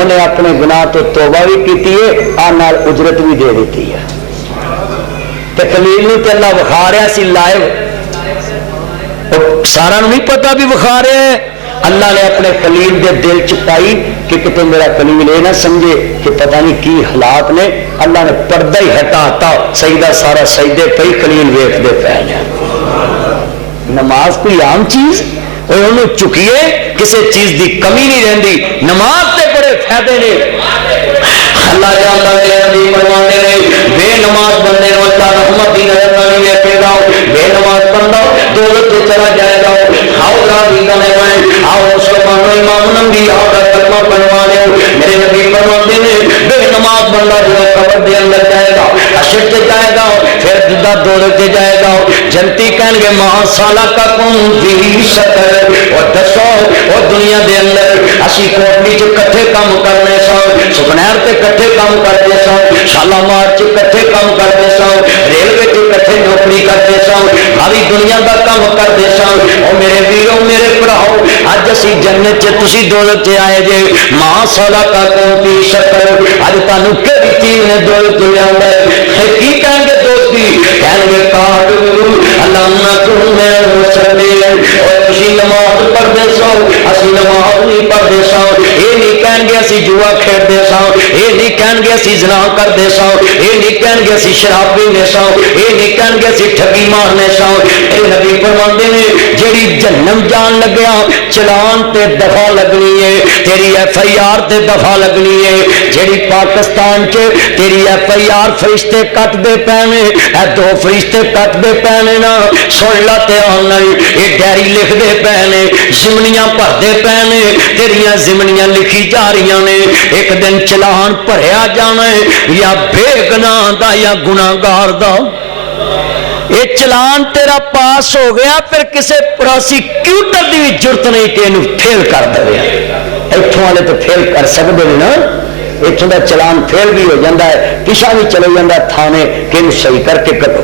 انہیں اپنے گناہ تو توبہ بھی کیتی ہے آ نال اجرت بھی دے دیتی ہے۔ تے خلیل نے تے اللہ وکھا رہا سی لائیو، سارا نہیں پتا بھی وکھا رہا ہے۔ اللہ نے اپنے خلیل دے دل چ پائی کہ کتے میرا خلیل یہ نہ سمجھے کہ پتہ نہیں کی حالات نے، اللہ نے پردہ ہی ہٹاتا، سجدہ سارا سجدے پہ خلیل ویکھ دے پہ جائے۔ نماز کوئی عام چیز انہوں چکیے کسی چیز دی کمی نہیں رہندی، نماز تے بڑے فائدے نے۔ اللہ جانتا ہے نبی فرماتے ہیں بے نماز بندے نو اللہ رحمت دی نظر نہ نہیں لے گا، بے نماز بندہ دولت تے چلا جائے گا۔ آؤ راضی کرنے والے آؤ اس کو مانو امام نبی آؤ کا کلمہ پڑھوا دے۔ میرے نبی فرماتے ہیں بے نماز بندہ جو قبر دے اندر جائے گا، حشر تے جائے گا، پھر ددا دولت تے جائے گا، جنتی کہیں گے ماں سالہ کا کون فی سقر، اور دسو اور دنیا دے اندر اسی کوٹلی چ کٹھے کام کرنے سو، سکنیر تے کٹھے کام کرتے سو، شالامار چ کٹھے کام کرتے سو، ریلوے چ کٹھے نوکری کرتے سو، ساری دنیا دا کام کرتے سو۔ اور میرے ویرو میرے بھراؤ اج اسی جنت چ تسی دولت چ آئے جے، ماں سالہ کا کون فی سقر، اج تانوں کہڑی چیز نے دولت لیا ہے؟ کی کہیں گے دوستی؟ کہیں گے کاٹ علامہ تم میں سردے، اور تسی نماز پڑھتے سو اسی نماز نہیں پڑھتے سو، یہ نہیں کہیں گے اسی جوا کھیلتے سو، یہ نہیں کہیں گے اسی زنا کرتے سو، یہ نہیں کہیں گے اسی شراب پینے سو، یہ نہیں کہیں گے اسی ٹھگی مارنے سو۔ اے نبی فرماندے نے جیڑی جہنم جان لگیا چلان تے دفع لگنی ہے، تیری ایف آئی آر تے دفع لگنی ہے۔ جیڑی پاکستان چ تیری ایف آئی آر فرشتے کٹ دے پینے، اے 2 فرشتے کٹ دے پینے نا، سن لا تے یہ ڈائری لکھ دے پینے، زمنیاں بھر دے پینے، تیریاں زمنیاں لکھی جا رہی نے، ایک دن چلان بھریا جانا ہے یا بے گناہ دا یا گناہگار دا۔ یہ چلان تیرا پاس ہو گیا پھر کسے پروسیکیوٹر دی بھی ضرورت نہیں کہ انہوں فیل کر دے، اتھوں والے تو فیل کر سکتے ہیں نا، اتھوں دا چلان فیل بھی ہو جاتا ہے، پیچھا بھی چلے جاتا ہے تھانے کہ انہوں صحیح کر کے کٹو۔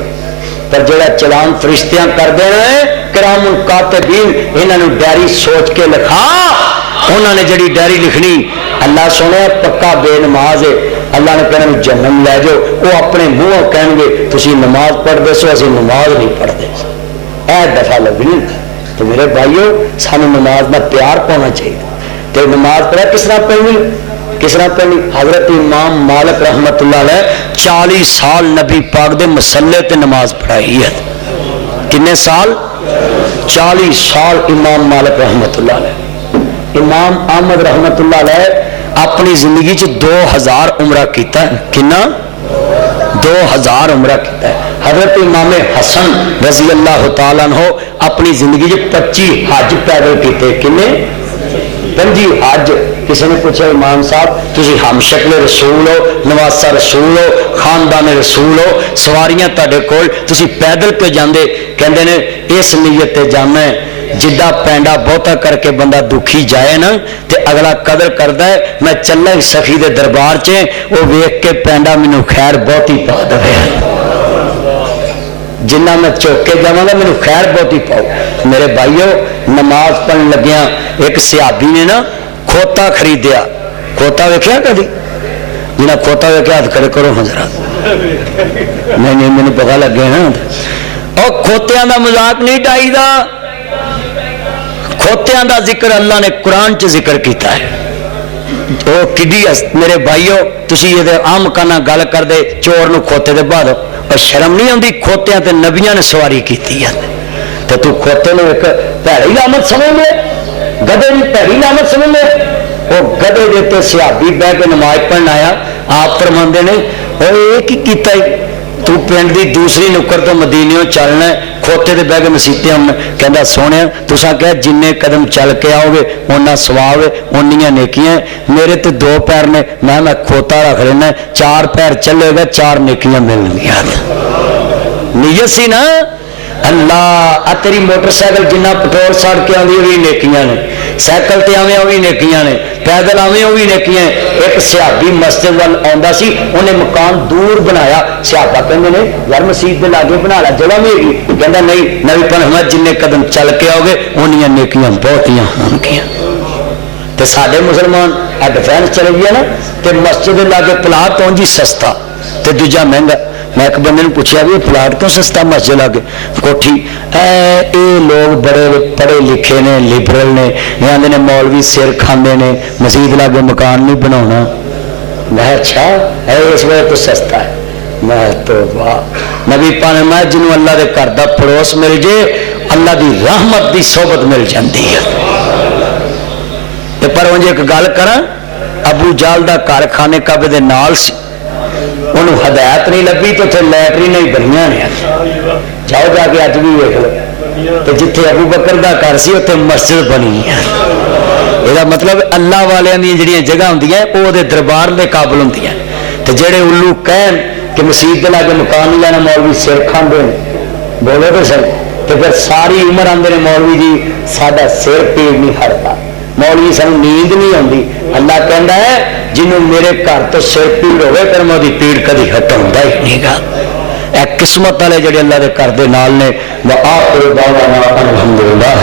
پر جڑا چلان فرشتیاں کر دینا ہے کرام کاتبین انہاں نوں ڈائری سوچ کے لکھا. انہوں نے جڑی ڈائری لکھنی اللہ سونے پکا بے نماز ہے اللہ نے کہنا جہنم لے جاؤ. وہ اپنے منہوں کہیں گے تسی نماز پڑھتے سو اسی نماز نہیں پڑھتے. اے دفعہ لگنی. تو میرے بھائیو سانو نماز میں پیار پانا چاہیے. تو نماز پڑھا کس طرح پڑھنی کس طرح پڑھنی. حضرت امام مالک رحمت اللہ علیہ 40 سال نبی پاک دے مسلے تے نماز پڑھائی ہے. کنے سال؟ 40 سال امام مالک رحمت اللہ علیہ. امام احمد رحمت اللہ علیہ اپنی زندگی 2000 عمرہ کیتا ہے. کنا 2000 عمرہ کیتا ہے. حضرت امام حسن رضی اللہ تعالیٰ عنہ اپنی زندگی 25 حج پیدل کیتے. کنے 25 حج. کسی نے پوچھا امام صاحب تسی ہم شکل رسول ہو نواسہ رسول ہو خاندان رسول ہو سواریاں تہاڈے کول تسی پیدل پہ جاندے. کہندے نے اس نیت تے جانا ہے جدہ پینڈا بہتا کر کے بندہ دکھی جائے نا تے اگلا قدر کردا ہے میں چلا ہی سخی دے دربار چے وہ ویکھ کے پینڈا مینوں خیر بہتی پا دے. جنہ میں چوک کے جاواں گا مینوں خیر بہتی پاؤ. میرے بھائیو نماز پڑھن لگیاں ایک صحابی نے نا کھوتا خریدیا. کھوتا ویکھیا کدی؟ جنہ کھوتا ویکھیا ہاتھ کھڑے کرو حضرات. نہیں مینوں پتہ لگے نا. اور کھوتیاں دا مذاق نہیں ڈائی دا. کھوتیاں دا ذکر اللہ نے قرآن چ ذکر کیتا ہے. او کڈی میرے بھائیو تسی یہ عام کنا گل کر دے چور نو کھوتے دے بعد اور شرم نہیں آندی. کھوتیاں تے نبیاں نے سواری کیتی ہے تے تو کھوتے نو ایک پیڑی علامت سمجھ لے گدے دی پیڑی علامت سمجھ لے. وہ گدے دے تے صحابی بہ کے نماز پڑھن آیا. آپ فرماندے نے او یہ کی کیتا ہے تو پنڈ دی دوسری نکر تو مدینیوں چلنا ہے کھوتے دے بہ کے مسیتے ہم کہندا سونے تساں کہ جننے قدم چل کے آؤ گے اُنہ ثواب ہے اُنیاں نیکیاں. میرے تے 2 پیر نے میں کھوتا رکھ لینا 4 پیر چلے گا 4 نیکیاں مل گیا. نیت سی نا اللہ تیری موٹر سائیکل جنہ پٹرول سڑ کے آدھی وہ بھی نیکیاں نے. سائیکل تے آویں وہ بھی نیکیاں نے. پیدل آویں وہ بھی نیکیاں. ایک صحابی مسجد وال آندا سی انہیں مکان دور بنایا. صحابہ کہندے نے یار مسجد دے لاگے بنا لا جگہ نہیں ہوگی. کہندا نہیں نبی محمد جننے قدم چل کے آؤ گے انیاں نیکیاں بہتیاں ہون گیاں. تے ساڈے مسلمان ڈیفینس چلے گیا نا تے مسجد دے لاگے پلاٹ اونجی سستا تے دوجا مہنگا. میں ایک بندے نے پوچھا بھی پلاٹ تو سستا مسجد لاگے کوٹھی. اے لوگ بڑے پڑھے لکھے نے لبرل نے آدھے نے مولوی سر کھاندے نے مسجد لاگے مکان نہیں بناونا. میں اچھا اس وجہ تو سستا ہے. میں تو واہ نبی پانے میں جنوں اللہ دے گھر دا پڑوس مل جے اللہ دی رحمت دی صحبت مل جاندی ہے. پر انج ایک گل کراں ابو جال دا گھر خانے کعبے دے نال سی. انہوں ہدایت نہیں لبھی تو اتنے لیٹرین نہیں بنیاں نے. جاؤ جا کے اج بھی ویکھ لو تو جتھے ابو بکر دا گھر سی اتنے مسجد بنی ہے. یہ مطلب اللہ والوں دی جڑیاں جگہ ہوندیاں وہ دے دربار دے قابل ہوندیاں. تے جڑے الو کہن کہ مسجد دے لاگے مکان نہیں لینا مولوی سر کھاندے نے بولو تو سر تو پھر ساری عمر آندے نے مولوی جی ساڈا سر پیڑ نہیں ہٹتا مولوی سانو نیند نہیں آتی. اللہ کہندا ہے جنوں میرے گھر تو سر پیڑ ہوئے پر میں دی پیڑ کدی ہٹاوندا ہی نہیں گا. اے قسمت والے جڑے اللہ دے گھر دے نال نے. وآخر دعوانا الحمد للہ.